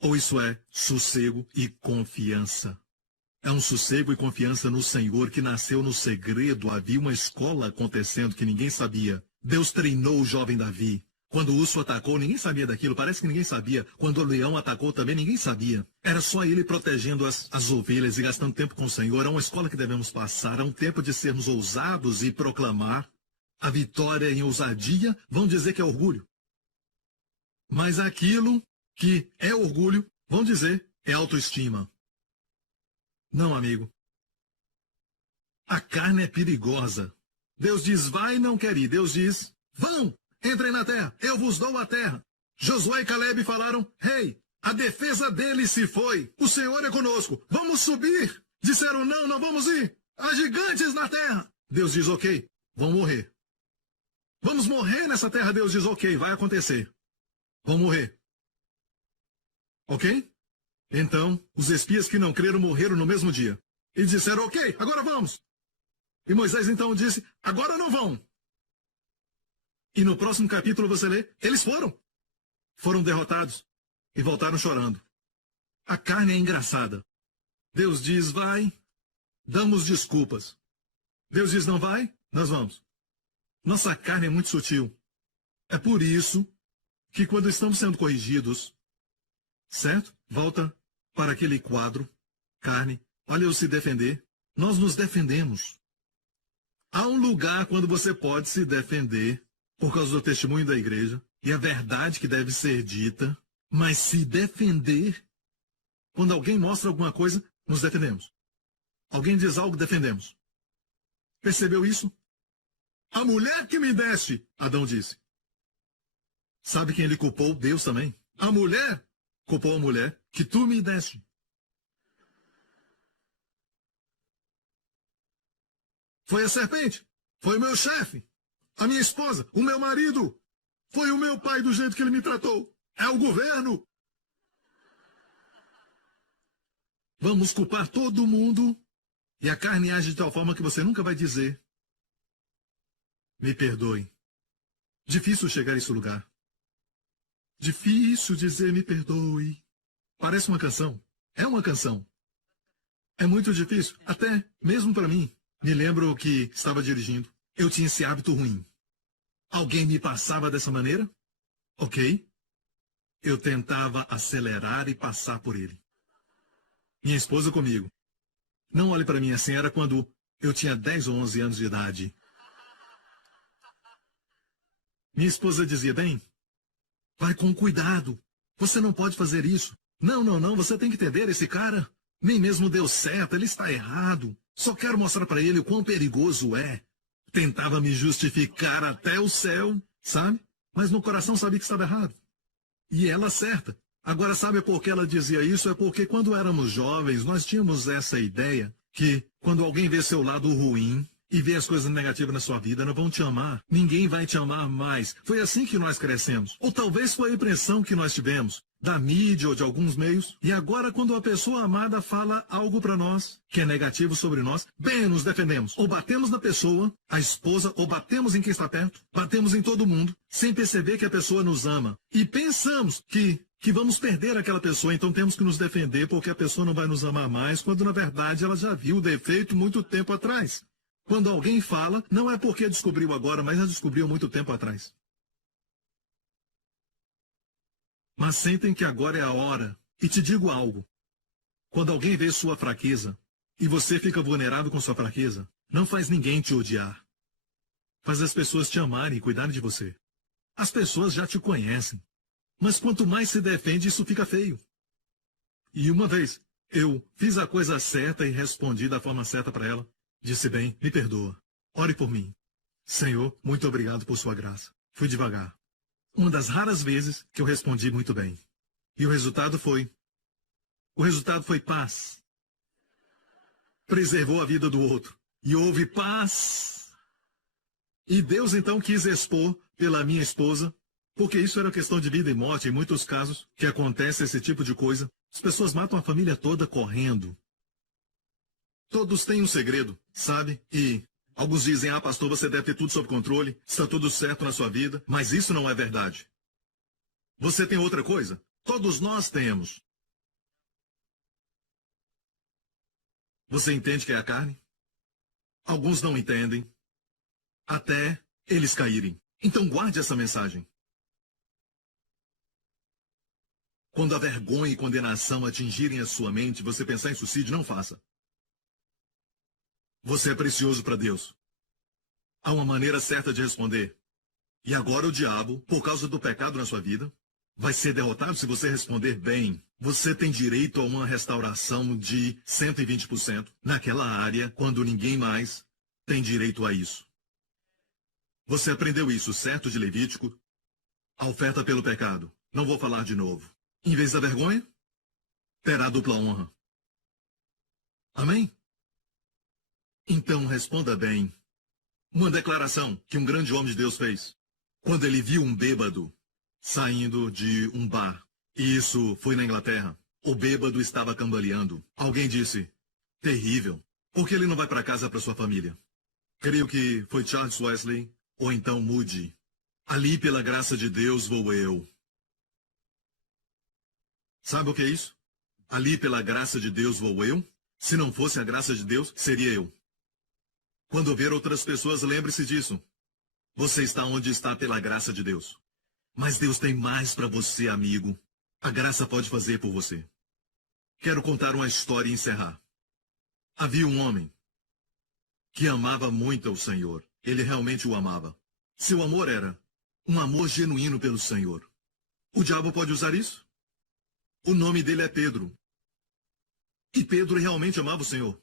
Ou isso é sossego e confiança? É um sossego e confiança no Senhor que nasceu no segredo. Havia uma escola acontecendo que ninguém sabia. Deus treinou o jovem Davi. Quando o urso atacou, ninguém sabia daquilo. Parece que ninguém sabia. Quando o leão atacou também, ninguém sabia. Era só ele protegendo as ovelhas e gastando tempo com o Senhor. É uma escola que devemos passar. É um tempo de sermos ousados e proclamar a vitória em ousadia. Vão dizer que é orgulho. Mas aquilo que é orgulho, vão dizer, é autoestima. Não, amigo. A carne é perigosa. Deus diz: vai e não quer ir. Deus diz: vão, entrem na terra, eu vos dou a terra. Josué e Caleb falaram: rei, A defesa deles se foi. O Senhor é conosco. Vamos subir. Disseram, não, não vamos ir. Há gigantes na terra. Deus diz, ok, vão morrer. Vamos morrer nessa terra. Deus diz, ok, vai acontecer. Vão morrer. Ok? Então, os espias que não creram morreram no mesmo dia. E disseram, ok, agora vamos. E Moisés então disse, agora não vão. E no próximo capítulo você lê, eles foram. Foram derrotados e voltaram chorando. A carne é engraçada. Deus diz, vai, damos desculpas. Deus diz, não vai, nós vamos. Nossa carne é muito sutil. É por isso que quando estamos sendo corrigidos, certo? Volta para aquele quadro, carne, olha eu se defender. Nós nos defendemos. Há um lugar quando você pode se defender por causa do testemunho da igreja e a verdade que deve ser dita, mas se defender, quando alguém mostra alguma coisa, nos defendemos. Alguém diz algo, defendemos. Percebeu isso? A mulher que me deste, Adão disse. Sabe quem ele culpou? Deus também. A mulher culpou a mulher que tu me deste. Foi a serpente. Foi o meu chefe. A minha esposa. O meu marido. Foi o meu pai do jeito que ele me tratou. É o governo. Vamos culpar todo mundo. E a carne age de tal forma que você nunca vai dizer. Me perdoe. Difícil chegar a esse lugar. Difícil dizer me perdoe. Parece uma canção. É uma canção. É muito difícil, até mesmo para mim. Me lembro que estava dirigindo. Eu tinha esse hábito ruim. Alguém me passava dessa maneira? Ok. Eu tentava acelerar e passar por ele. Minha esposa comigo. Não olhe para mim assim, era quando eu tinha 10 ou 11 anos de idade. Minha esposa dizia, bem, vai com cuidado. Você não pode fazer isso. Não, não, não, você tem que entender, esse cara nem mesmo deu certo, ele está errado. Só quero mostrar para ele o quão perigoso é. Tentava me justificar até o céu, sabe? Mas no coração sabia que estava errado. E ela certa. Agora, sabe por que ela dizia isso? É porque quando éramos jovens, nós tínhamos essa ideia que quando alguém vê seu lado ruim e vê as coisas negativas na sua vida, não vão te amar. Ninguém vai te amar mais. Foi assim que nós crescemos. Ou talvez foi a impressão que nós tivemos da mídia ou de alguns meios. E agora, quando a pessoa amada fala algo para nós que é negativo sobre nós, bem, nos defendemos. Ou batemos na pessoa, a esposa, ou batemos em quem está perto, batemos em todo mundo, sem perceber que a pessoa nos ama. E pensamos que vamos perder aquela pessoa, então temos que nos defender porque a pessoa não vai nos amar mais, quando na verdade ela já viu o defeito muito tempo atrás. Quando alguém fala, não é porque descobriu agora, mas já descobriu muito tempo atrás. Mas sentem que agora é a hora. E te digo algo. Quando alguém vê sua fraqueza, e você fica vulnerável com sua fraqueza, não faz ninguém te odiar. Faz as pessoas te amarem e cuidarem de você. As pessoas já te conhecem. Mas quanto mais se defende, isso fica feio. E uma vez, eu fiz a coisa certa e respondi da forma certa para ela. Disse bem, me perdoa. Ore por mim. Senhor, muito obrigado por sua graça. Fui devagar. Uma das raras vezes que eu respondi muito bem. E o resultado foi paz. Preservou a vida do outro. E houve paz. E Deus então quis expor pela minha esposa, porque isso era questão de vida e morte, em muitos casos que acontece esse tipo de coisa. As pessoas matam a família toda correndo. Todos têm um segredo, sabe? E alguns dizem, pastor, você deve ter tudo sob controle, está tudo certo na sua vida, mas isso não é verdade. Você tem outra coisa? Todos nós temos. Você entende que é a carne? Alguns não entendem, até eles caírem. Então guarde essa mensagem. Quando a vergonha e condenação atingirem a sua mente, você pensar em suicídio, não faça. Você é precioso para Deus. Há uma maneira certa de responder. E agora o diabo, por causa do pecado na sua vida, vai ser derrotado se você responder bem. Você tem direito a uma restauração de 120% naquela área, quando ninguém mais tem direito a isso. Você aprendeu isso, certo, de Levítico? A oferta pelo pecado. Não vou falar de novo. Em vez da vergonha, terá dupla honra. Amém? Então responda bem. Uma declaração que um grande homem de Deus fez. Quando ele viu um bêbado saindo de um bar. E isso foi na Inglaterra. O bêbado estava cambaleando. Alguém disse, terrível. Por que ele não vai para casa para sua família? Creio que foi Charles Wesley ou então Moody. Ali pela graça de Deus vou eu. Sabe o que é isso? Ali pela graça de Deus vou eu? Se não fosse a graça de Deus, seria eu. Quando ver outras pessoas, lembre-se disso. Você está onde está pela graça de Deus. Mas Deus tem mais para você, amigo. A graça pode fazer por você. Quero contar uma história e encerrar. Havia um homem que amava muito ao Senhor. Ele realmente o amava. Seu amor era um amor genuíno pelo Senhor. O diabo pode usar isso? O nome dele é Pedro. E Pedro realmente amava o Senhor.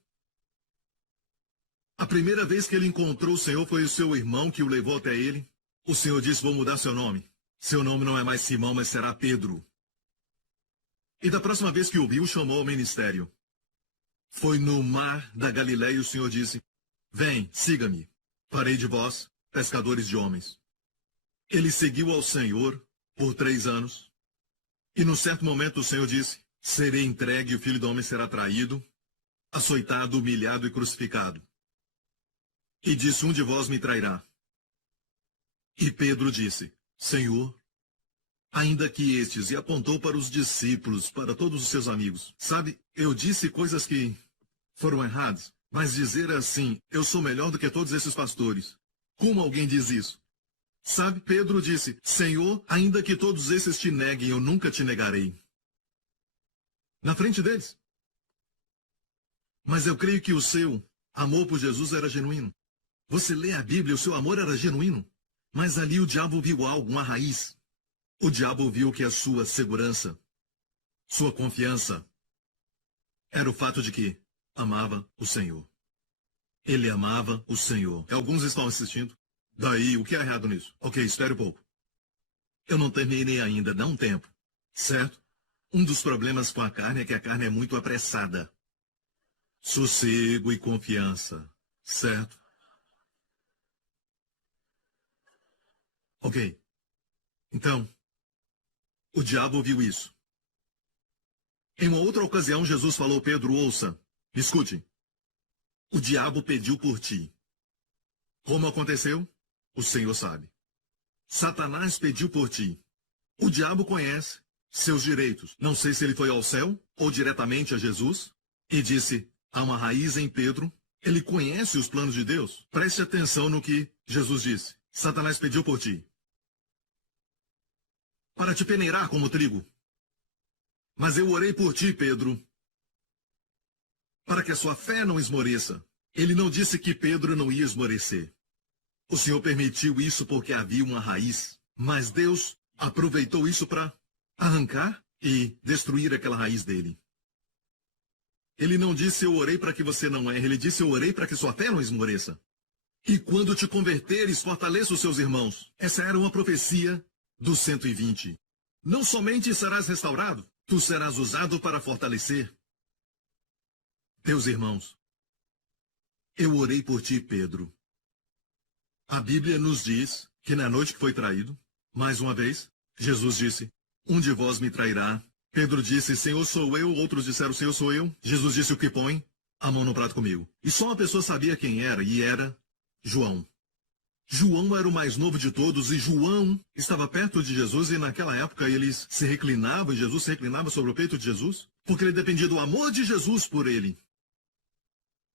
A primeira vez que ele encontrou o Senhor foi o seu irmão que o levou até ele. O Senhor disse, vou mudar seu nome. Seu nome não é mais Simão, mas será Pedro. E da próxima vez que o viu, chamou ao ministério. Foi no mar da Galileia e o Senhor disse, vem, siga-me. Farei de vós pescadores de homens. Ele seguiu ao Senhor por 3 anos. E num certo momento o Senhor disse, serei entregue e o Filho do Homem será traído, açoitado, humilhado e crucificado. E disse, um de vós me trairá. E Pedro disse, Senhor, ainda que estes, e apontou para os discípulos, para todos os seus amigos. Sabe, eu disse coisas que foram erradas, mas dizer assim, eu sou melhor do que todos esses pastores. Como alguém diz isso? Sabe, Pedro disse, Senhor, ainda que todos esses te neguem, eu nunca te negarei. Na frente deles. Mas eu creio que o seu amor por Jesus era genuíno. Você lê a Bíblia, o seu amor era genuíno. Mas ali o diabo viu algo, uma raiz. O diabo viu que a sua segurança, sua confiança, era o fato de que amava o Senhor. Ele amava o Senhor. Alguns estão assistindo. Daí, o que é errado nisso? Ok, espere um pouco. Eu não terminei ainda, dá um tempo. Certo? Um dos problemas com a carne é que a carne é muito apressada. Sossego e confiança. Certo? Ok. Então, o diabo viu isso. Em uma outra ocasião, Jesus falou, Pedro, ouça, escute. O diabo pediu por ti. Como aconteceu? O Senhor sabe. Satanás pediu por ti. O diabo conhece seus direitos. Não sei se ele foi ao céu ou diretamente a Jesus e disse, há uma raiz em Pedro. Ele conhece os planos de Deus. Preste atenção no que Jesus disse. Satanás pediu por ti. Para te peneirar como trigo. Mas eu orei por ti, Pedro, para que a sua fé não esmoreça. Ele não disse que Pedro não ia esmorecer. O Senhor permitiu isso porque havia uma raiz. Mas Deus aproveitou isso para arrancar e destruir aquela raiz dele. Ele não disse, eu orei para que você não erre. Ele disse, eu orei para que sua fé não esmoreça. E quando te converteres, fortaleça os seus irmãos. Essa era uma profecia dos 120. Não somente serás restaurado, tu serás usado para fortalecer teus irmãos. Eu orei por ti, Pedro. A Bíblia nos diz que na noite que foi traído, mais uma vez, Jesus disse, um de vós me trairá. Pedro disse, Senhor, sou eu. Outros disseram, Senhor, sou eu. Jesus disse, o que põe a mão no prato comigo. E só uma pessoa sabia quem era, e era João. João era o mais novo de todos, e João estava perto de Jesus, e naquela época eles se reclinavam, e Jesus se reclinava sobre o peito de Jesus, porque ele dependia do amor de Jesus por ele.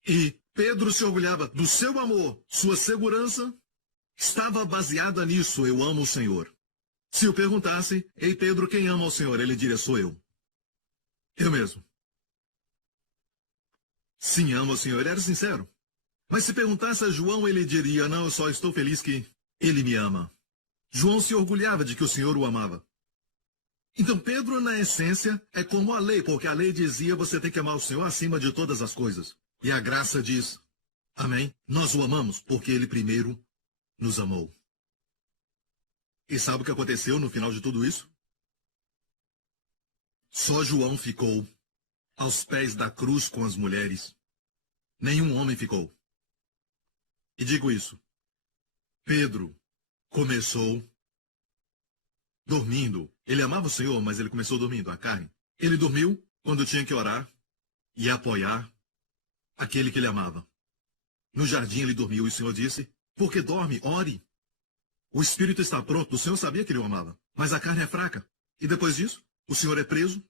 E Pedro se orgulhava do seu amor, sua segurança estava baseada nisso, eu amo o Senhor. Se eu perguntasse, ei Pedro, quem ama o Senhor? Ele diria, sou eu. Eu mesmo. Sim, amo o Senhor, ele era sincero. Mas se perguntasse a João, ele diria, não, eu só estou feliz que ele me ama. João se orgulhava de que o Senhor o amava. Então Pedro, na essência, é como a lei, porque a lei dizia, você tem que amar o Senhor acima de todas as coisas. E a graça diz, amém? Nós o amamos porque ele primeiro nos amou. E sabe o que aconteceu no final de tudo isso? Só João ficou aos pés da cruz com as mulheres. Nenhum homem ficou. E digo isso. Pedro começou dormindo. Ele amava o Senhor, mas ele começou dormindo, a carne. Ele dormiu quando tinha que orar e apoiar aquele que ele amava. No jardim ele dormiu e o Senhor disse, porque dorme, ore. O espírito está pronto, o Senhor sabia que ele o amava, mas a carne é fraca. E depois disso, o Senhor é preso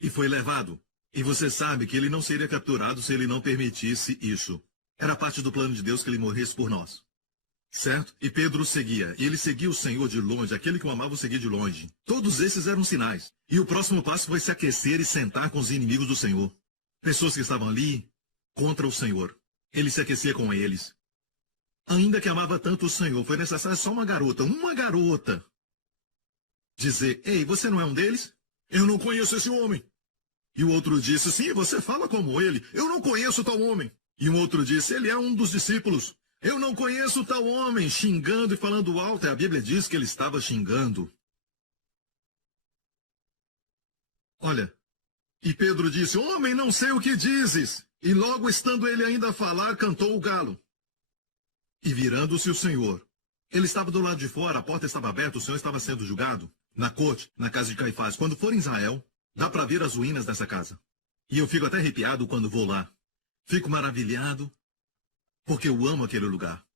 e foi levado. E você sabe que ele não seria capturado se ele não permitisse isso. Era parte do plano de Deus que ele morresse por nós. Certo? E Pedro seguia. E ele seguia o Senhor de longe. Aquele que o amava o seguia de longe. Todos esses eram sinais. E o próximo passo foi se aquecer e sentar com os inimigos do Senhor. Pessoas que estavam ali contra o Senhor. Ele se aquecia com eles. Ainda que amava tanto o Senhor, foi necessário só uma garota, dizer, ei, você não é um deles? Eu não conheço esse homem. E o outro disse, sim, você fala como ele. Eu não conheço tal homem. E um outro disse, ele é um dos discípulos. Eu não conheço tal homem, xingando e falando alto. E a Bíblia diz que ele estava xingando. Olha, e Pedro disse, homem, não sei o que dizes. E logo estando ele ainda a falar, cantou o galo. E virando-se o Senhor. Ele estava do lado de fora, a porta estava aberta, o Senhor estava sendo julgado. Na corte, na casa de Caifás. Quando for em Israel, dá para ver as ruínas dessa casa. E eu fico até arrepiado quando vou lá. Fico maravilhado, porque eu amo aquele lugar.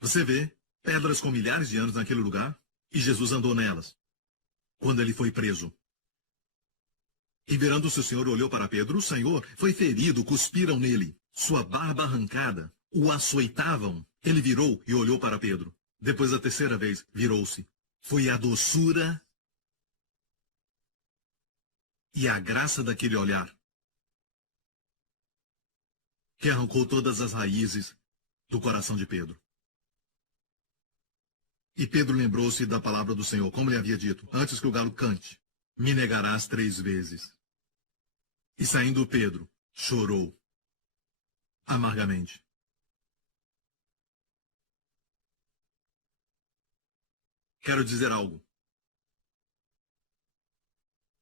Você vê pedras com milhares de anos naquele lugar, e Jesus andou nelas. Quando ele foi preso. E virando-se o Senhor olhou para Pedro, o Senhor foi ferido, cuspiram nele, sua barba arrancada, o açoitavam. Ele virou e olhou para Pedro. Depois da terceira vez, virou-se. Foi a doçura e a graça daquele olhar que arrancou todas as raízes do coração de Pedro. E Pedro lembrou-se da palavra do Senhor, como lhe havia dito, antes que o galo cante, me negarás 3 vezes. E saindo Pedro, chorou amargamente. Quero dizer algo.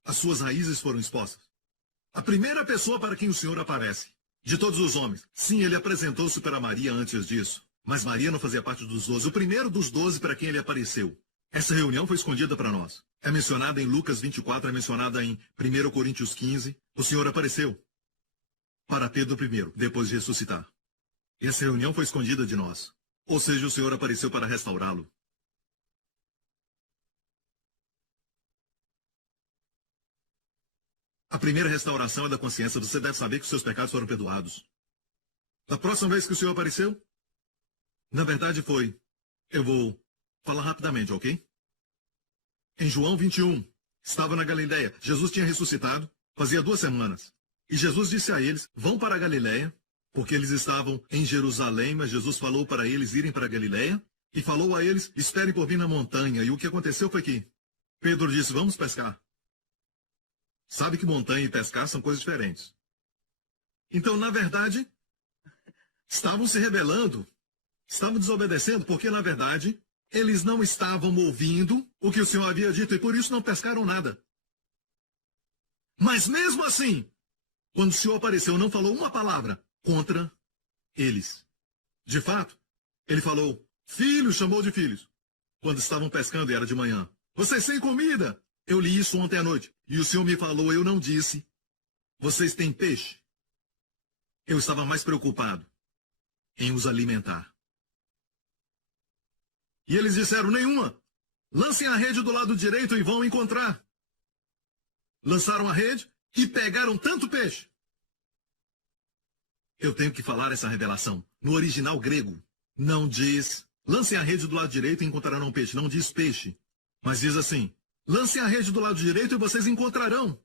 As suas raízes foram expostas. A primeira pessoa para quem o Senhor aparece, de todos os homens. Sim, ele apresentou-se para Maria antes disso, mas Maria não fazia parte dos 12. O primeiro dos 12 para quem ele apareceu. Essa reunião foi escondida para nós. É mencionada em Lucas 24, é mencionada em 1 Coríntios 15. O Senhor apareceu para Pedro primeiro, depois de ressuscitar. Essa reunião foi escondida de nós. Ou seja, o Senhor apareceu para restaurá-lo. A primeira restauração é da consciência. Você deve saber que os seus pecados foram perdoados. Da próxima vez que o Senhor apareceu, na verdade foi... Eu vou falar rapidamente, ok? Em João 21, estava na Galileia. Jesus tinha ressuscitado, fazia 2 semanas. E Jesus disse a eles, vão para a Galileia, porque eles estavam em Jerusalém, mas Jesus falou para eles irem para a Galileia, e falou a eles, esperem por mim na montanha. E o que aconteceu foi que Pedro disse, vamos pescar. Sabe que montanha e pescar são coisas diferentes. Então, na verdade, estavam se rebelando, estavam desobedecendo, porque, na verdade, eles não estavam ouvindo o que o Senhor havia dito, e por isso não pescaram nada. Mas mesmo assim, quando o Senhor apareceu, não falou uma palavra contra eles. De fato, ele falou, filhos, chamou de filhos, quando estavam pescando e era de manhã. Vocês têm comida? Eu li isso ontem à noite, e o Senhor me falou, eu não disse, vocês têm peixe? Eu estava mais preocupado em os alimentar. E eles disseram, nenhuma. Lancem a rede do lado direito e vão encontrar. Lançaram a rede e pegaram tanto peixe. Eu tenho que falar essa revelação. No original grego, não diz, lancem a rede do lado direito e encontrarão peixe. Não diz peixe, mas diz assim, lancem a rede do lado direito e vocês encontrarão.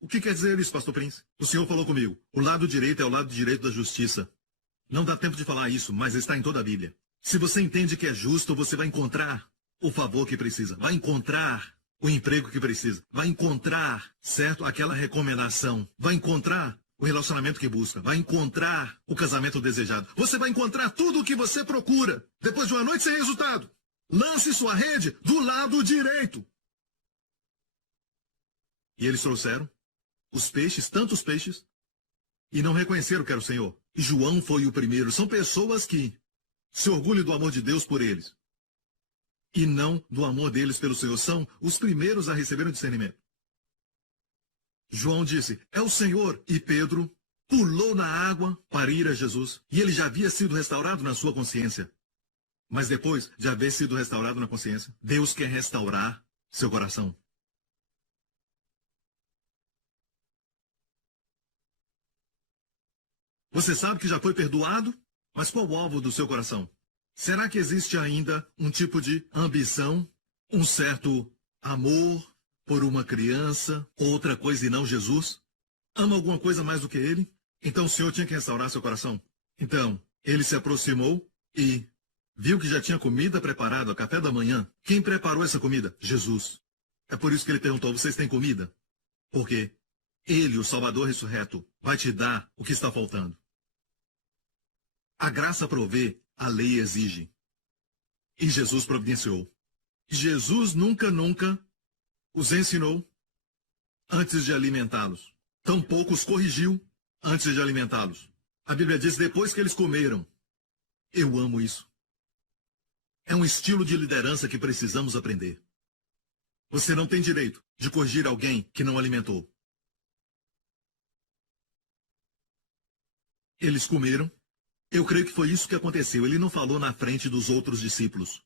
O que quer dizer isso, pastor Prince? O Senhor falou comigo. O lado direito é o lado direito da justiça. Não dá tempo de falar isso, mas está em toda a Bíblia. Se você entende que é justo, você vai encontrar o favor que precisa. Vai encontrar o emprego que precisa. Vai encontrar, certo, aquela recomendação. Vai encontrar o relacionamento que busca. Vai encontrar o casamento desejado. Você vai encontrar tudo o que você procura. Depois de uma noite sem resultado. Lance sua rede do lado direito. E eles trouxeram os peixes, tantos peixes, e não reconheceram que era o Senhor. E João foi o primeiro. São pessoas que se orgulham do amor de Deus por eles e não do amor deles pelo Senhor. São os primeiros a receber o discernimento. João disse, é o Senhor. E Pedro pulou na água para ir a Jesus. E ele já havia sido restaurado na sua consciência. Mas depois de haver sido restaurado na consciência, Deus quer restaurar seu coração. Você sabe que já foi perdoado, mas qual o alvo do seu coração? Será que existe ainda um tipo de ambição, um certo amor por uma criança, outra coisa e não Jesus? Ama alguma coisa mais do que ele? Então o Senhor tinha que restaurar seu coração. Então, ele se aproximou e viu que já tinha comida preparada, café da manhã. Quem preparou essa comida? Jesus. É por isso que ele perguntou, vocês têm comida? Porque ele, o Salvador ressurreto, vai te dar o que está faltando. A graça provê, a lei exige. E Jesus providenciou. Jesus nunca os ensinou antes de alimentá-los. Tampouco os corrigiu antes de alimentá-los. A Bíblia diz, depois que eles comeram. Eu amo isso. É um estilo de liderança que precisamos aprender. Você não tem direito de corrigir alguém que não alimentou. Eles comeram. Eu creio que foi isso que aconteceu. Ele não falou na frente dos outros discípulos.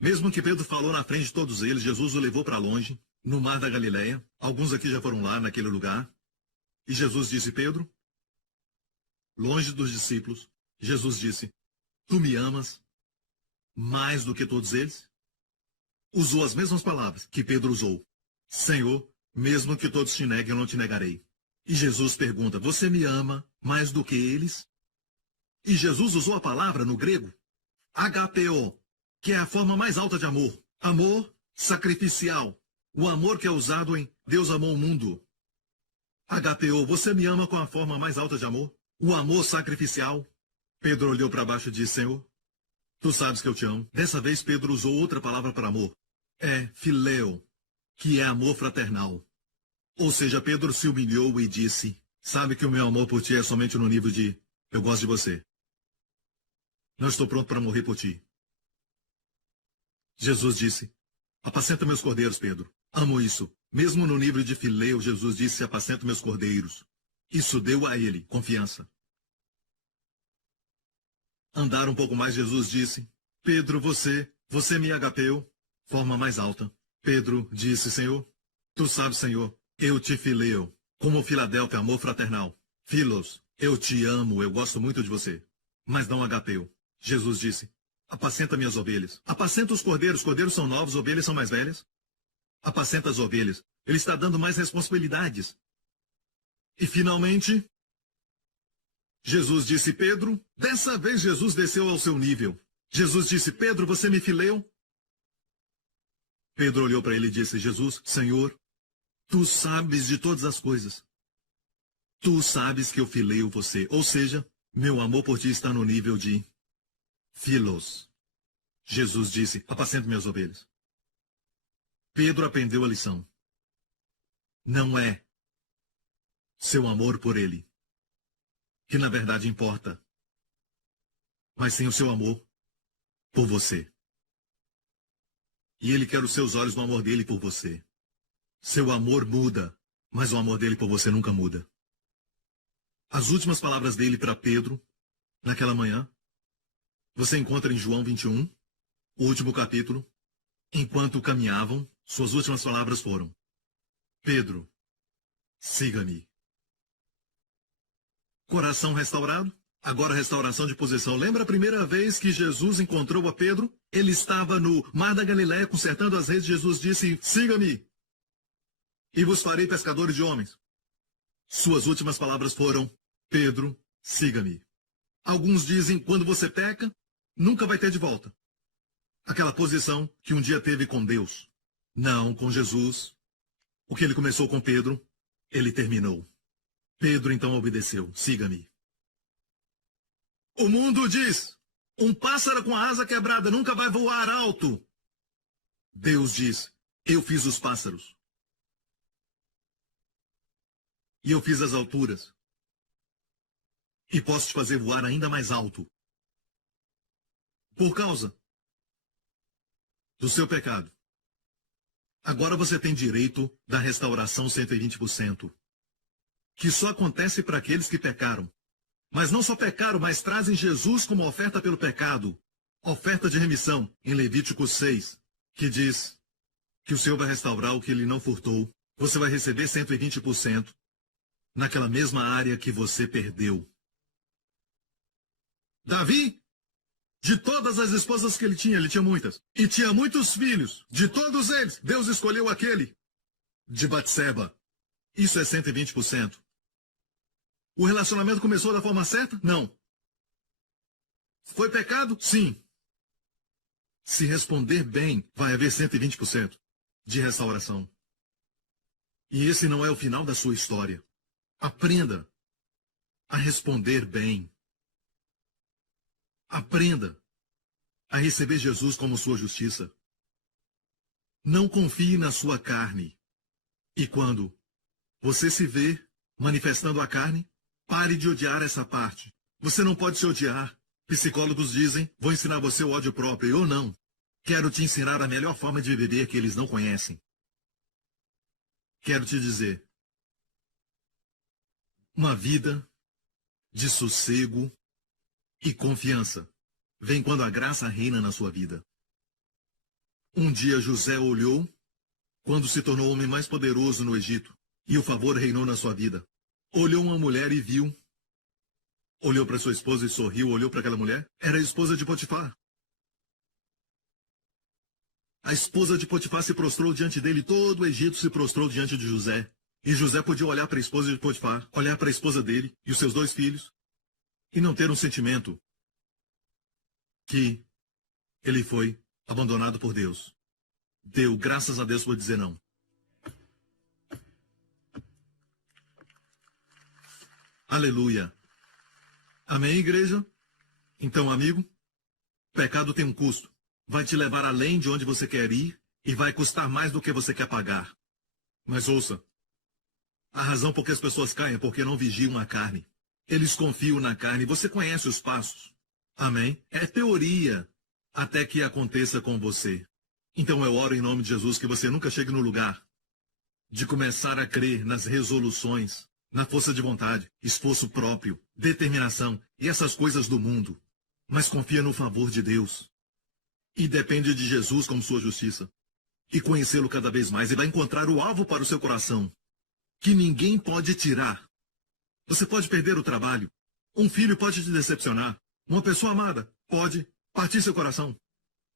Mesmo que Pedro falou na frente de todos eles, Jesus o levou para longe, no mar da Galileia. Alguns aqui já foram lá, naquele lugar. E Jesus disse, Pedro, longe dos discípulos, Jesus disse, tu me amas mais do que todos eles? Usou as mesmas palavras que Pedro usou. Senhor, mesmo que todos te neguem, eu não te negarei. E Jesus pergunta, você me ama mais do que eles? E Jesus usou a palavra no grego, HPO, que é a forma mais alta de amor. Amor sacrificial. O amor que é usado em Deus amou o mundo. HPO, você me ama com a forma mais alta de amor? O amor sacrificial. Pedro olhou para baixo e disse, Senhor, tu sabes que eu te amo. Dessa vez Pedro usou outra palavra para amor. É filéu, que é amor fraternal. Ou seja, Pedro se humilhou e disse, sabe que o meu amor por ti é somente no nível de eu gosto de você. Não estou pronto para morrer por ti. Jesus disse, apacenta meus cordeiros, Pedro. Amo isso. Mesmo no nível de filéu, Jesus disse, apacenta meus cordeiros. Isso deu a ele confiança. Andar um pouco mais, Jesus disse, Pedro, você me agapeou, forma mais alta. Pedro disse, Senhor, tu sabes, Senhor, eu te fileo, como Filadélfia, amor fraternal. Filos, eu te amo, eu gosto muito de você. Mas não agapeu. Jesus disse, apacenta minhas ovelhas. Apacenta os cordeiros. Cordeiros são novos, ovelhas são mais velhas. Apacenta as ovelhas. Ele está dando mais responsabilidades. E finalmente, Jesus disse, Pedro, dessa vez Jesus desceu ao seu nível. Jesus disse, Pedro, você me fileou? Pedro olhou para ele e disse, Jesus, Senhor, tu sabes de todas as coisas. Tu sabes que eu fileio você. Ou seja, meu amor por ti está no nível de filos. Jesus disse, apacenta minhas ovelhas. Pedro aprendeu a lição. Não é seu amor por ele que na verdade importa, mas sim o seu amor por você. E ele quer os seus olhos no amor dele por você. Seu amor muda, mas o amor dele por você nunca muda. As últimas palavras dele para Pedro, naquela manhã, você encontra em João 21, o último capítulo. Enquanto caminhavam, suas últimas palavras foram, Pedro, siga-me. Coração restaurado, agora restauração de posição. Lembra a primeira vez que Jesus encontrou a Pedro? Ele estava no mar da Galileia consertando as redes. Jesus disse, siga-me, e vos farei pescadores de homens. Suas últimas palavras foram, Pedro, siga-me. Alguns dizem, quando você peca, nunca vai ter de volta aquela posição que um dia teve com Deus. Não, com Jesus. O que ele começou com Pedro, ele terminou. Pedro então obedeceu, siga-me. O mundo diz, um pássaro com a asa quebrada nunca vai voar alto. Deus diz, eu fiz os pássaros. E eu fiz as alturas. E posso te fazer voar ainda mais alto. Por causa do seu pecado. Agora você tem direito da restauração 120%. Que só acontece para aqueles que pecaram. Mas não só pecaram, mas trazem Jesus como oferta pelo pecado. Oferta de remissão, em Levítico 6, que diz que o Senhor vai restaurar o que ele não furtou. Você vai receber 120% naquela mesma área que você perdeu. Davi, de todas as esposas que ele tinha muitas. E tinha muitos filhos. De todos eles, Deus escolheu aquele de Batseba. Isso é 120%. O relacionamento começou da forma certa? Não. Foi pecado? Sim. Se responder bem, vai haver 120% de restauração. E esse não é o final da sua história. Aprenda a responder bem. Aprenda a receber Jesus como sua justiça. Não confie na sua carne. E quando você se vê manifestando a carne, pare de odiar essa parte. Você não pode se odiar. Psicólogos dizem, vou ensinar você o ódio próprio. Eu não. Quero te ensinar a melhor forma de viver que eles não conhecem. Quero te dizer. Uma vida de sossego e confiança vem quando a graça reina na sua vida. Um dia José olhou quando se tornou o homem mais poderoso no Egito e o favor reinou na sua vida. Olhou uma mulher e viu. Olhou para sua esposa e sorriu, olhou para aquela mulher. Era a esposa de Potifar. A esposa de Potifar se prostrou diante dele, todo o Egito se prostrou diante de José. E José podia olhar para a esposa de Potifar, olhar para a esposa dele e os seus 2 filhos, e não ter um sentimento que ele foi abandonado por Deus. Deu graças a Deus por dizer não. Aleluia. Amém, igreja? Então, amigo, pecado tem um custo. Vai te levar além de onde você quer ir e vai custar mais do que você quer pagar. Mas ouça, a razão por que as pessoas caem é porque não vigiam a carne. Eles confiam na carne. Você conhece os passos. Amém? É teoria até que aconteça com você. Então eu oro em nome de Jesus que você nunca chegue no lugar de começar a crer nas resoluções, na força de vontade, esforço próprio, determinação e essas coisas do mundo. Mas confia no favor de Deus. E depende de Jesus como sua justiça. E conhecê-lo cada vez mais. E vai encontrar o alvo para o seu coração. Que ninguém pode tirar. Você pode perder o trabalho. Um filho pode te decepcionar. Uma pessoa amada pode partir seu coração.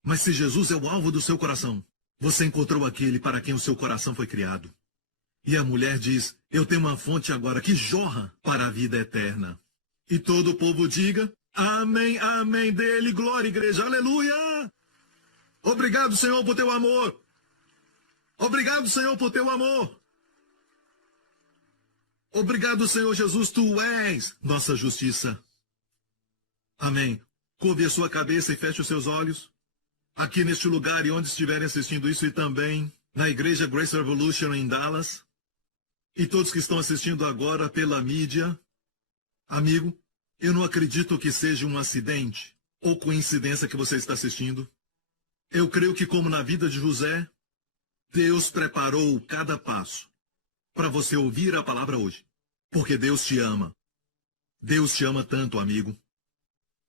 Mas se Jesus é o alvo do seu coração, você encontrou aquele para quem o seu coração foi criado. E a mulher diz, eu tenho uma fonte agora que jorra para a vida eterna. E todo o povo diga, amém, amém, dele, glória, igreja, aleluia! Obrigado, Senhor, por teu amor. Obrigado, Senhor, por teu amor. Obrigado, Senhor Jesus, tu és nossa justiça. Amém. Curve a sua cabeça e feche os seus olhos. Aqui neste lugar e onde estiverem assistindo isso e também na Igreja Grace Revolution em Dallas. E todos que estão assistindo agora pela mídia. Amigo, eu não acredito que seja um acidente ou coincidência que você está assistindo. Eu creio que, como na vida de José, Deus preparou cada passo para você ouvir a palavra hoje. Porque Deus te ama. Deus te ama tanto, amigo.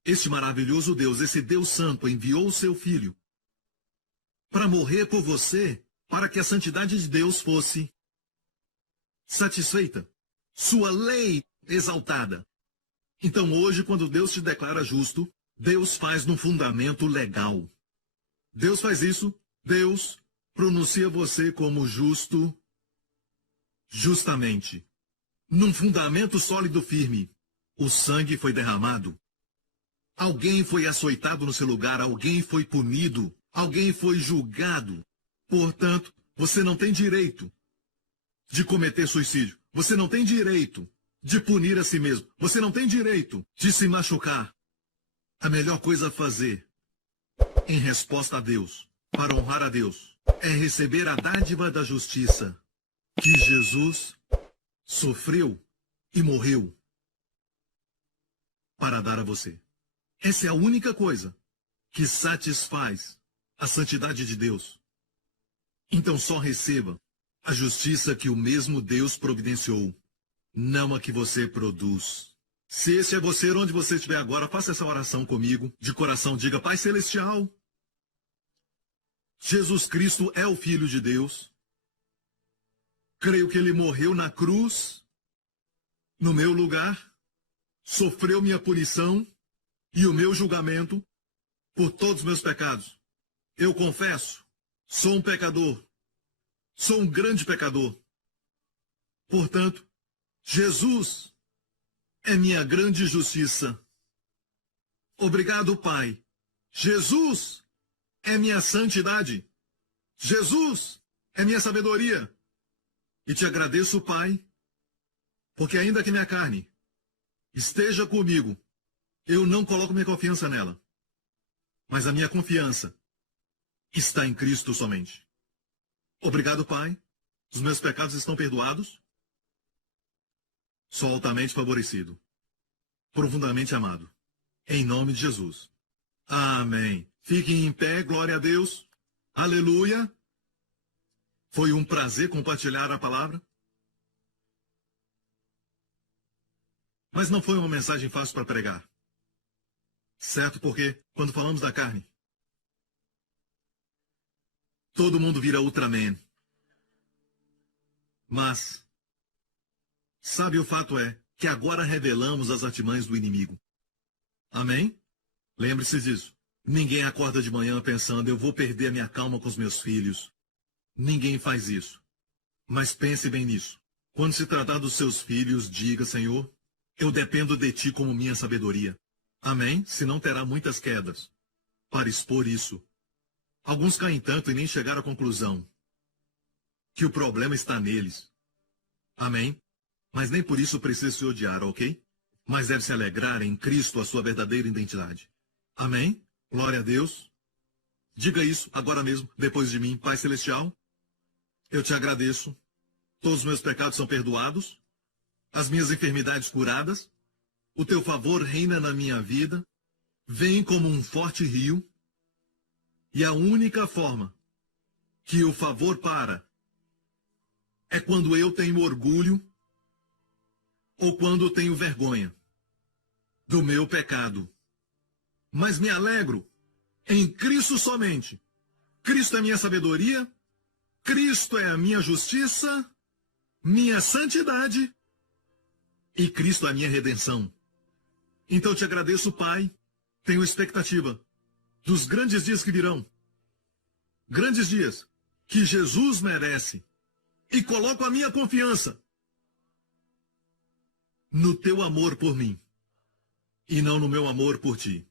Este maravilhoso Deus, esse Deus Santo, enviou o seu Filho para morrer por você, para que a santidade de Deus fosse satisfeita, sua lei exaltada. Então hoje, quando Deus te declara justo, Deus faz num fundamento legal. Deus faz isso, Deus pronuncia você como justo, justamente. Num fundamento sólido firme, o sangue foi derramado. Alguém foi açoitado no seu lugar, alguém foi punido, alguém foi julgado. Portanto, você não tem direito de cometer suicídio. Você não tem direito de punir a si mesmo. Você não tem direito de se machucar. A melhor coisa a fazer, em resposta a Deus, para honrar a Deus, é receber a dádiva da justiça que Jesus sofreu e morreu para dar a você. Essa é a única coisa que satisfaz a santidade de Deus. Então só receba a justiça que o mesmo Deus providenciou, não a que você produz. Se esse é você, onde você estiver agora, faça essa oração comigo. De coração, diga: Pai Celestial, Jesus Cristo é o Filho de Deus. Creio que Ele morreu na cruz, no meu lugar, sofreu minha punição e o meu julgamento por todos os meus pecados. Eu confesso, sou um pecador, sou um grande pecador. Portanto, Jesus é minha grande justiça. Obrigado, Pai. Jesus é minha santidade. Jesus é minha sabedoria. E te agradeço, Pai, porque ainda que minha carne esteja comigo, eu não coloco minha confiança nela, mas a minha confiança está em Cristo somente. Obrigado, Pai. Os meus pecados estão perdoados. Sou altamente favorecido, profundamente amado. Em nome de Jesus. Amém. Fiquem em pé, glória a Deus. Aleluia. Foi um prazer compartilhar a palavra. Mas não foi uma mensagem fácil para pregar. Certo? Porque quando falamos da carne, todo mundo vira Ultraman. Mas, sabe, o fato é que agora revelamos as artimanhas do inimigo. Amém? Lembre-se disso. Ninguém acorda de manhã pensando: eu vou perder a minha calma com os meus filhos. Ninguém faz isso. Mas pense bem nisso. Quando se tratar dos seus filhos, diga: Senhor, eu dependo de Ti como minha sabedoria. Amém? Senão terá muitas quedas para expor isso. Alguns caem tanto e nem chegaram à conclusão que o problema está neles. Amém? Mas nem por isso precisa se odiar, ok? Mas deve se alegrar em Cristo, a sua verdadeira identidade. Amém? Glória a Deus. Diga isso agora mesmo, depois de mim. Pai Celestial, eu te agradeço. Todos os meus pecados são perdoados, as minhas enfermidades curadas, o teu favor reina na minha vida, vem como um forte rio, e a única forma que o favor para é quando eu tenho orgulho ou quando tenho vergonha do meu pecado. Mas me alegro em Cristo somente. Cristo é minha sabedoria, Cristo é a minha justiça, minha santidade, e Cristo é a minha redenção. Então te agradeço, Pai. Tenho expectativa dos grandes dias que virão. Grandes dias que Jesus merece. E coloco a minha confiança no teu amor por mim e não no meu amor por ti.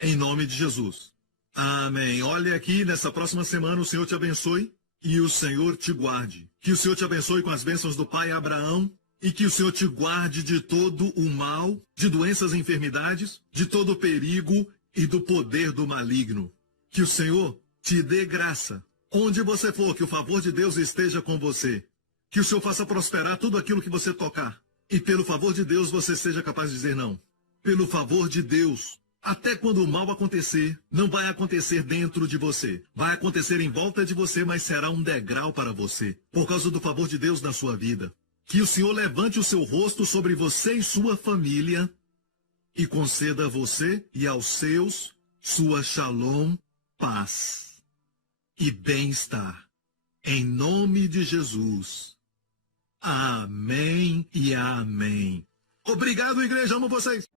Em nome de Jesus. Amém. Olha aqui, nessa próxima semana o Senhor te abençoe e o Senhor te guarde. Que o Senhor te abençoe com as bênçãos do Pai Abraão e que o Senhor te guarde de todo o mal, de doenças e enfermidades, de todo o perigo e do poder do maligno. Que o Senhor te dê graça. Onde você for, que o favor de Deus esteja com você. Que o Senhor faça prosperar tudo aquilo que você tocar. E pelo favor de Deus você seja capaz de dizer não. Pelo favor de Deus, até quando o mal acontecer, não vai acontecer dentro de você. Vai acontecer em volta de você, mas será um degrau para você. Por causa do favor de Deus na sua vida. Que o Senhor levante o seu rosto sobre você e sua família e conceda a você e aos seus sua shalom, paz e bem-estar. Em nome de Jesus. Amém e amém. Obrigado, igreja. Amo vocês.